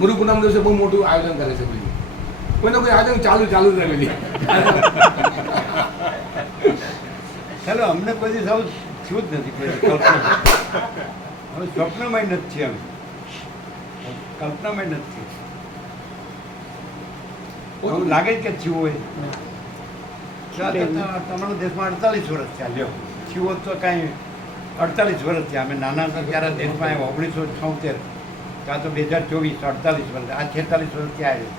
ગુરુ પૂનમ દિવસે બહુ મોટું આયોજન કરે છે બધું કોઈને કોઈ આયોજન ચાલુ રહે બધી ચાલો અમને કોઈ દિવસ આવું થયું જ નથી કોઈ કલ્પના હવે સ્વપ્નમાં નથી થયું કલ્પનામાં નથી થયું એવું લાગે કે થયું હોય તમારા દેશમાં 48 વર્ષ થયા લ્યો થયું હોત તો કાંઈ 48 વર્ષ થયા અમે નાના હતા ત્યારે દેશમાં આવ્યા 1976 કાં તો 2024 48 વર્ષ આ 46 વર્ષ ત્યાં આવ્યો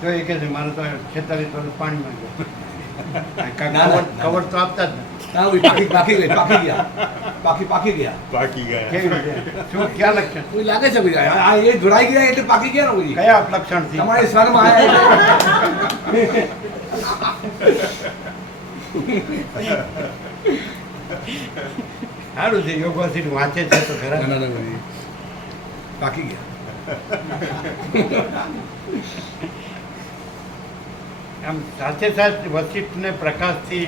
તો એ કહે છે મારે તો 46 વર્ષ પાણીમાં ગયો કવર તો આપતા જ નથી ના ઓય પાકી ગયા બાકી કેવી રીતે શું ક્યાં લક્ષણ કોઈ લાગે છે ભાઈ આ એ જોડાઈ ગયા એટલે પાકી ગયા ને કોઈ કયા લક્ષણથી તમારી સ્વરમાં આયા સારું છે યોગ વાંચી વાંચે છે તો ખરા ના ભાઈ પાકી ગયા આમ સાથે સાથે વશિષ્ઠને પ્રકાશથી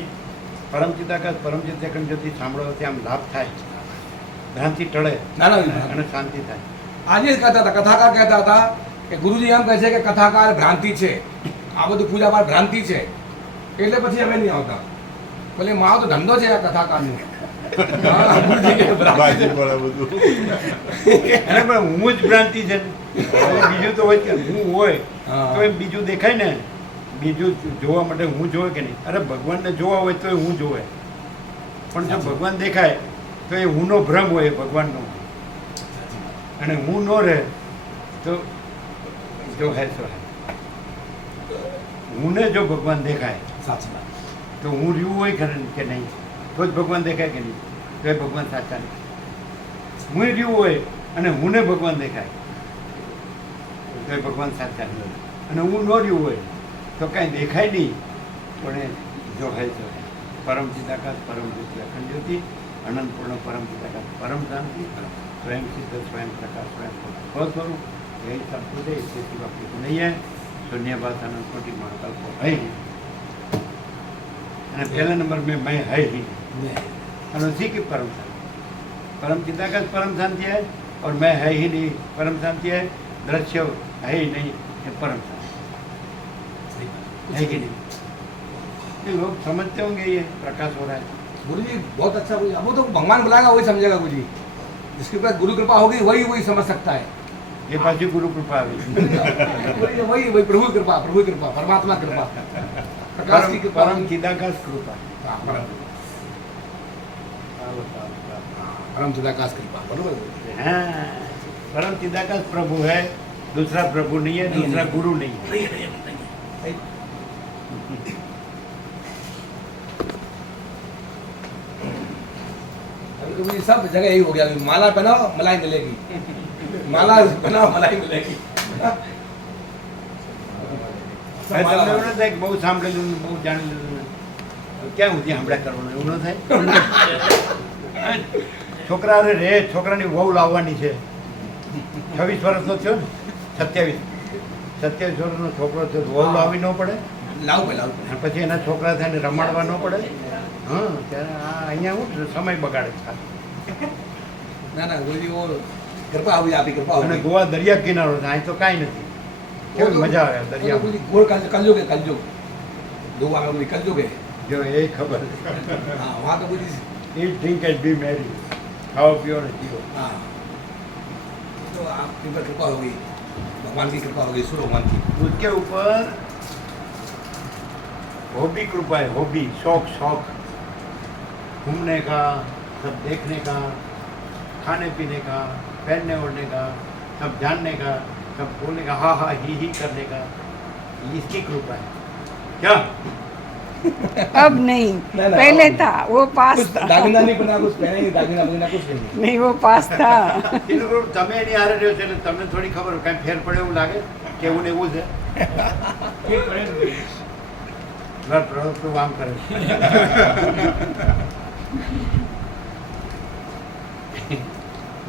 પરમચિદાકાશ પરમચિત અખંડ જ્યોતિ સાંભળવાથી આમ લાભ થાય, ભ્રાંતિ ટળે ના ના અને શાંતિ થાય. આજે જ કહેતા હતા, કથાકાર કહેતા હતા કે ગુરુજી એમ કહે છે કે કથાકાર ભ્રાંતિ છે, આ બધું પૂજાપાઠ ભ્રાંતિ છે, એટલે પછી અમે નહીં આવતા. બોલે મારો તો ધંધો છે આ કથાકારનો. હા, ગુરુજી કે ભ્રાંતિ છે. અને પણ હું જ ભ્રાંતિ છે ને. બીજું તો હોય કે હું હોય હા. તો એ બીજું દેખાય ને, બીજું જોવા માટે હું જોવે કે નહીં? અરે ભગવાનને જોવા હોય તો એ હું જોવે, પણ જો ભગવાન દેખાય તો એ હુંનો ભ્રમ હોય ભગવાનનો, અને હું ન રહે તો જો હે સો હે. હુંને જો ભગવાન દેખાય સાચી વાત. તો હું રહ્યું હોય ખરે કે નહીં, તો જ ભગવાન દેખાય કે નહીં? તો એ ભગવાન સાચા નહીં. હું રહ્યું હોય અને હુંને ભગવાન દેખાય તો એ ભગવાન સાચા નહીં, અને હું ન રહ્યું હોય તો કાંઈ દેખાય નહીં, પણ એ જો હે તો હે. પરમ ચિદાકાશ પરમ જ્યોતિ અખંડ જ્યોતિ અનંતપૂર્ણ પરમ ચિદાકાશ પરમ શાંતિ स्वयं सिद्ध स्वयं प्रकाश स्वयं स्वस्वरूप यही सब कुछ है, इसके सिवा कुछ नहीं है. शून्यवाद अनंत कोटि महाकाल को है ही. અને पहले नंबर में मैं है ही नहीं, और उसी की परम शांति, परम चिदाकाश परम शांति है, और मैं है ही नहीं परम शांति है. दृश्य है ही नहीं ये परम शांति है कि नहीं? ये लोग समझते होंगे ये प्रकाश हो रहा है. गुरुजी बहुत अच्छा बोले. अब वो तो भगवान बुलाएगा वही समझेगा गुरुजी. जिसके पास गुरु कृपा होगी वही वही समझ सकता है. ये पाछी गुरु कृपा આવી. वही वही प्रभु कृपा परमात्मा कृपा प्रकाश की कृपा परम चिदाकाश कृपा. हाँ, परम चिदाकाश कृपा बरोबर. हाँ, परम चिदाकाश प्रभु है, दूसरा प्रभु नहीं है, दूसरा गुरु नहीं है. अभी तो मुझे सब जगह यही हो गया. माला पहनाओ मलाई मिलेगी, माला पहनाओ मलाई मिलेगी. તમને એવું ન થાય કે બહુ સાંભળેલું ને બહુ જાણેલું ને ક્યાં સુધી સાંભળ્યા કરવાનું, એવું ન થાય? છોકરા રે છોકરાની વહુ લાવવાની છે, 26 વર્ષનો થયો ને, 27 વર્ષનો છોકરો થયો, વહુ લાવવી ન પડે? લાવ લાવ અને પછી એના છોકરા થઈને રમાડવા ન પડે? હા, ત્યારે આ અહીંયા હું સમય બગાડે છે. ના ના ગુરુજી वो कृपा हुई आपकी कृपा અને हुई. ગોવા દરિયા કિનારો છે, અહીં તો કાંઈ નથી. કેવી મજા આવે દરિયા. गोर कलयुग है कलयुग. गोवा में कलयुग है. જો એ ખબર. हाँ वहाँ तो गुरुजी. Eat, drink and be merry. खाओ पियो और जियो. हाँ तो आपके ऊपर कृपा हो गई, भगवान की कृपा हो गई, सूर्य भगवान की. उसके ऊपर हॉबी कृपा है, हॉबी शौक शौक घूमने का, सब देखने का, खाने पीने का, पहनने ओढ़ने का, सब जानने का, सब बोलने का, हाँ हाँ ही करने का, इसकी कृपा है. क्या अब नहीं, ना, ना, पहले अब- था वो पास कुछ था. दागिना नहीं बना, कुछ पहने नहीं, दागिना बगिना कुछ नहीं. नहीं वो पास था. એ લોકો તમે એની હારે રહ્યો છો એટલે તમને થોડી ખબર કાંઈ ફેર પડે એવું લાગે કે એવું ને એવું છે. ઘર પ્રવૃત્તિ આમ કરે છે.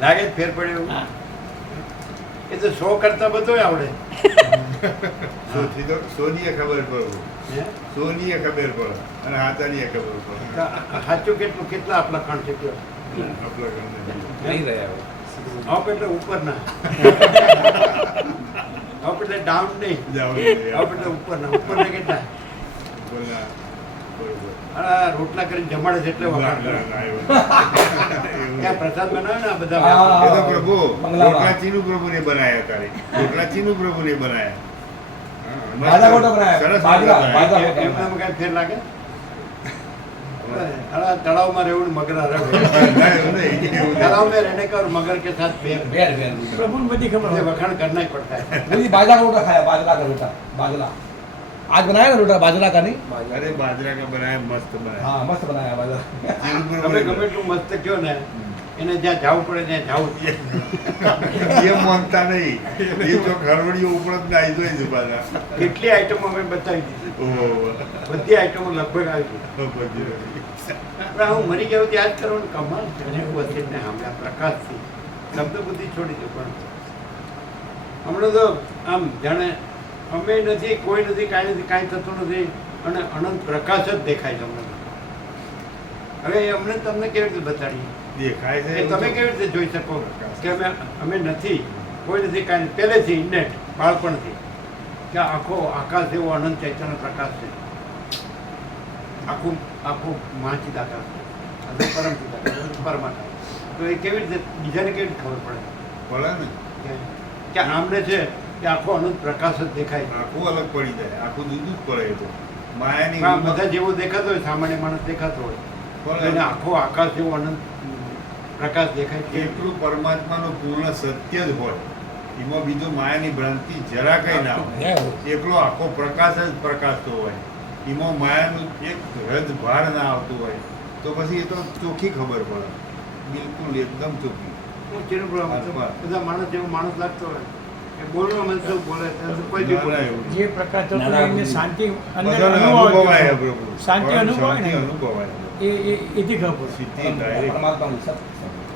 લાગે જ ફેર પડે એવું? એ તો શો કરતા બધું આવડે. સોનીએ ખબર પડે, હે? સોનીએ ખબર પડે અને હાથાનીએ ખબર પડે. તો સાચું કેટલું કેટલા આપણા કણ છે કયો? આપણા ઘરને नहीं रहे આપ એટલે ઉપર ના, આપ એટલે ડાઉન નહીં, જાઓ આપ એટલે ઉપર ના. ઉપર ને કેટલા બોલના બરોબર. આ રોટલા કરીને જમાડે છે એટલે ના, વખાણ કરે. ના, ના, એવું ક્યાં પ્રસાદ બનાવે ને આ બધા હા. એ તો પ્રભુ બંગલામાં. રોટલા ચીનુ પ્રભુને બનાયા તારે, રોટલા ચીનુ પ્રભુને બનાયા. હા, મસ્ત. बाजा कोटा बनाया, સરસ बाजरा બનાયા. बाजरा એ- कोटा એમનામાં बनाया. કાંઈ ફેર લાગે? अरे तलाव में रेवड़ मगर रहे ના, એવું નહીં, એવું तालाब નહીં. में रहने का और मगर के साथ बेर बेर बेर प्रभु बड़ी खबर वखाण करना ही पड़ता है. गुरुजी बाजरा का रोटा खाया, बाजरा का रोटा, बाजरा आज बनाया ना रोटा बाजरा का नहीं. અરે બાજરા કા બનાયા, મસ્ત બનાયા. हाँ मस्त बनाया बाजरा. ચીનુ તમે પ્રભુને ગમે એટલું મસ્ત કયો ને એને જ્યાં જવું પડે ત્યાં જવું જ. એ માનતા નહીં, એ તો ઘરવડીઓ ઉપર જ નાઈ જોઈ છે પાછા. કેટલી આઈટમો અમે બતાવી દીધી, ઓહો, બધી આઈટમો લગભગ આવી ગઈ. પછી. પણ હું મરી ગયો યાદ કરવાનું કમાલ છે. અને હું વસીને હમણાં પ્રકાશથી શબ્દ બુદ્ધિ છોડી દઉં. પણ હમણાં તો આમ જાણે અમે નથી, કોઈ નથી, કાંઈ નથી, કાંઈ થતું નથી અને અનંત પ્રકાશ જ દેખાય છે અમને. હવે એ અમને તમને કેવી રીતે બતાડીએ? દેખાય છે એ તમે કેવી રીતે જોઈ શકો કે અમે નથી, કોઈ નથી, કાંઈ નથી, પહેલેથી ઇન્નેટ બાળપણથી કે આખો આકાશ એવો અનંત ચૈતન્ય પ્રકાશ છે, આખું આખું મહાચિત આકાશ છે, આ પરમચિત આકાશ, પરમાકાશ. તો એ કેવી રીતે બીજાને કેવી રીતે ખબર પડે પડે ને કે આમને છે કે આખો અનંત પ્રકાશ જ દેખાય? આખું અલગ પડી જાય, આખું જુદું જ પડે એ તો માયાની આ બધા જેવો દેખાતો હોય, સામાન્ય માણસ દેખાતો હોય, પણ એને આખો આકાશ જેવો અનંત પ્રકાશ દેખાય છે. એટલું પરમાત્માનું પૂર્ણ સત્ય જ હોય, એમાં બીજું માયાની ભ્રાંતિ જરા કઈ ના હોય. એકલો આખો પ્રકાશ જ પ્રકાશતો હોય, એમાં માયાનું એક રજ ભાર ના આવતું હોય, તો પછી એ તો ચોખ્ખી ખબર પડે, બિલકુલ એકદમ ચોખ્ખી. હું ચિરપ્રભુ બધા માણસ જેવો માણસ લાગતો હોય કે બોલવા મને શું બોલે કોઈ બી બોલે. જે પ્રકાશ થતો હોય એમને શાંતિ અંદર બધાને અનુભવાય. અનુભવાય પ્રભુ, શાંતિ અનુભવાય ને. શાંતિ અનુભવાય. એથી ખબર સીધી ડાયરેક્ટ પરમાત્માનું સત્ય.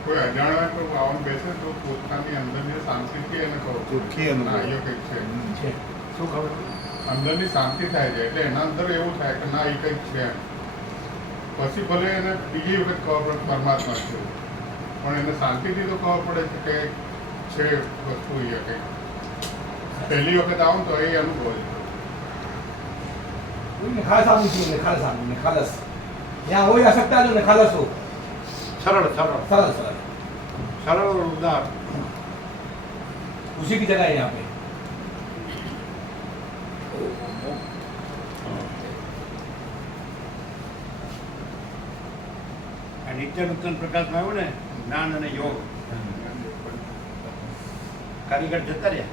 કોઈ અજાણ્યા કોઈ આવવાનું બેસે તો પોતાની અંદરની શાંતિથી એને ખબર પડે. ચોખ્ખી અનુભવ. ના, અહીંયા કંઈક છે. છે. શું ખબર? અંદરની શાંતિ થાય છે એટલે એના અંદર એવું થાય કે ના એ કંઈક છે એમ. પછી ભલે એને બીજી વખત ખબર પડે પરમાત્મા છે, પણ એને શાંતિથી તો ખબર પડે છે કે છે વસ્તુ અહીંયા કંઈક. પહેલી વખત આવું તો એ અનુભવ છે. ખાલસ આવું છું, ખાલસ આવું, ખાલસ यहाँ हो जा सकता है जो खालस हो, સરળ સરળ सरल सरल, સરળ ઉદાર. उसी की जगह है यहाँ पे. આ નિત્ય નૂતન પ્રકાશમાં આવ્યું ને જ્ઞાન અને યોગ, કારીગર જતા રહ્યા.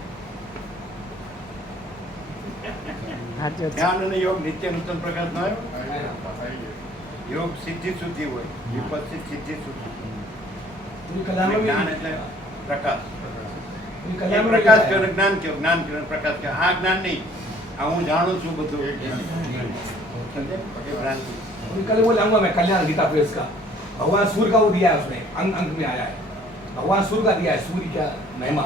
જ્ઞાન અને યોગ નિત્ય નૂતન પ્રકાશમાં આવ્યો. યોગ સિદ્ધિ સુધી હોય, વિપસ્સિત સિદ્ધિ સુધી. पूरी कला में જ્ઞાન એટલે પ્રકાશ. पूरी એ कला में પ્રકાશ કયો ને જ્ઞાન કયો, જ્ઞાન કયો ને પ્રકાશ કયો. આ જ્ઞાન નહીં, આ હું જાણું છું બધું. સમજે? એ ભ્રાંતિ. पूरी कल वो लाऊंगा मैं कल्याण गीता प्रेस का. भगवान सूर्य का वो दिया है उसने, अंग अंग में आया है. भगवान सूर्य का दिया है, सूर्य का महिमा.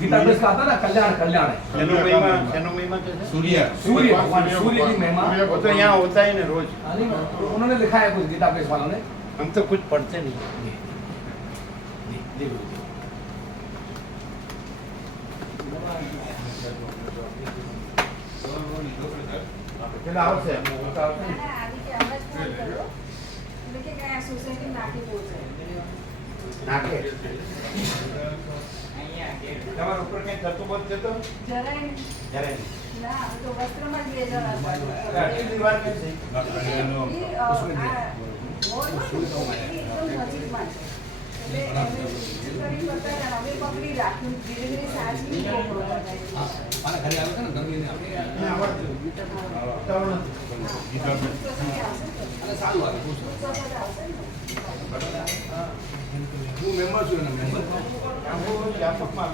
गीता प्रेस का आता ना कल्याण, कल्याण है. શેનો મહિમા, શેનો મહિમા કહે છે? सूर्य भगवान सूर्य की महिमा. वो तो यहाँ होता ही ना रोज. हाँ, नहीं, तो उन्होंने लिखा है कुछ गीता प्रेस वालों ने. हम तो कुछ पढ़ते नहीं. પેલા આવશે આવી કે આવાજ ફોન કર્યો એટલે કે કયા સોસાયટી નાખી પહોંચે નાખે. તમારા ઉપર કઈ થતું બંધ છે તો જરાય નહીં. જરાય નહીં. ના તો વસ્ત્રમાં જ બે જણા હતા. કેટલી વાર કે છે? ઈ, આ મોલમાં એકદમ નજીકમાં છે. એટલે એમને કરી બતાવ્યા, અમે પકડી રાખ્યું, ધીરે ધીરે સાચવી પકડો બતાવ્યું. મારા ઘરે આવે છે ને ગરમી ને આપણે એને આવડતું. ઉતાવળ નથી. અને સારું આવે બહુ સરસ. હું મેમ્બર છું એના મેમ્બર. આખું વ્યાપકમાં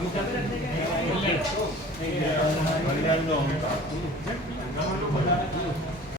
કલ્યાણનો અહંકાર.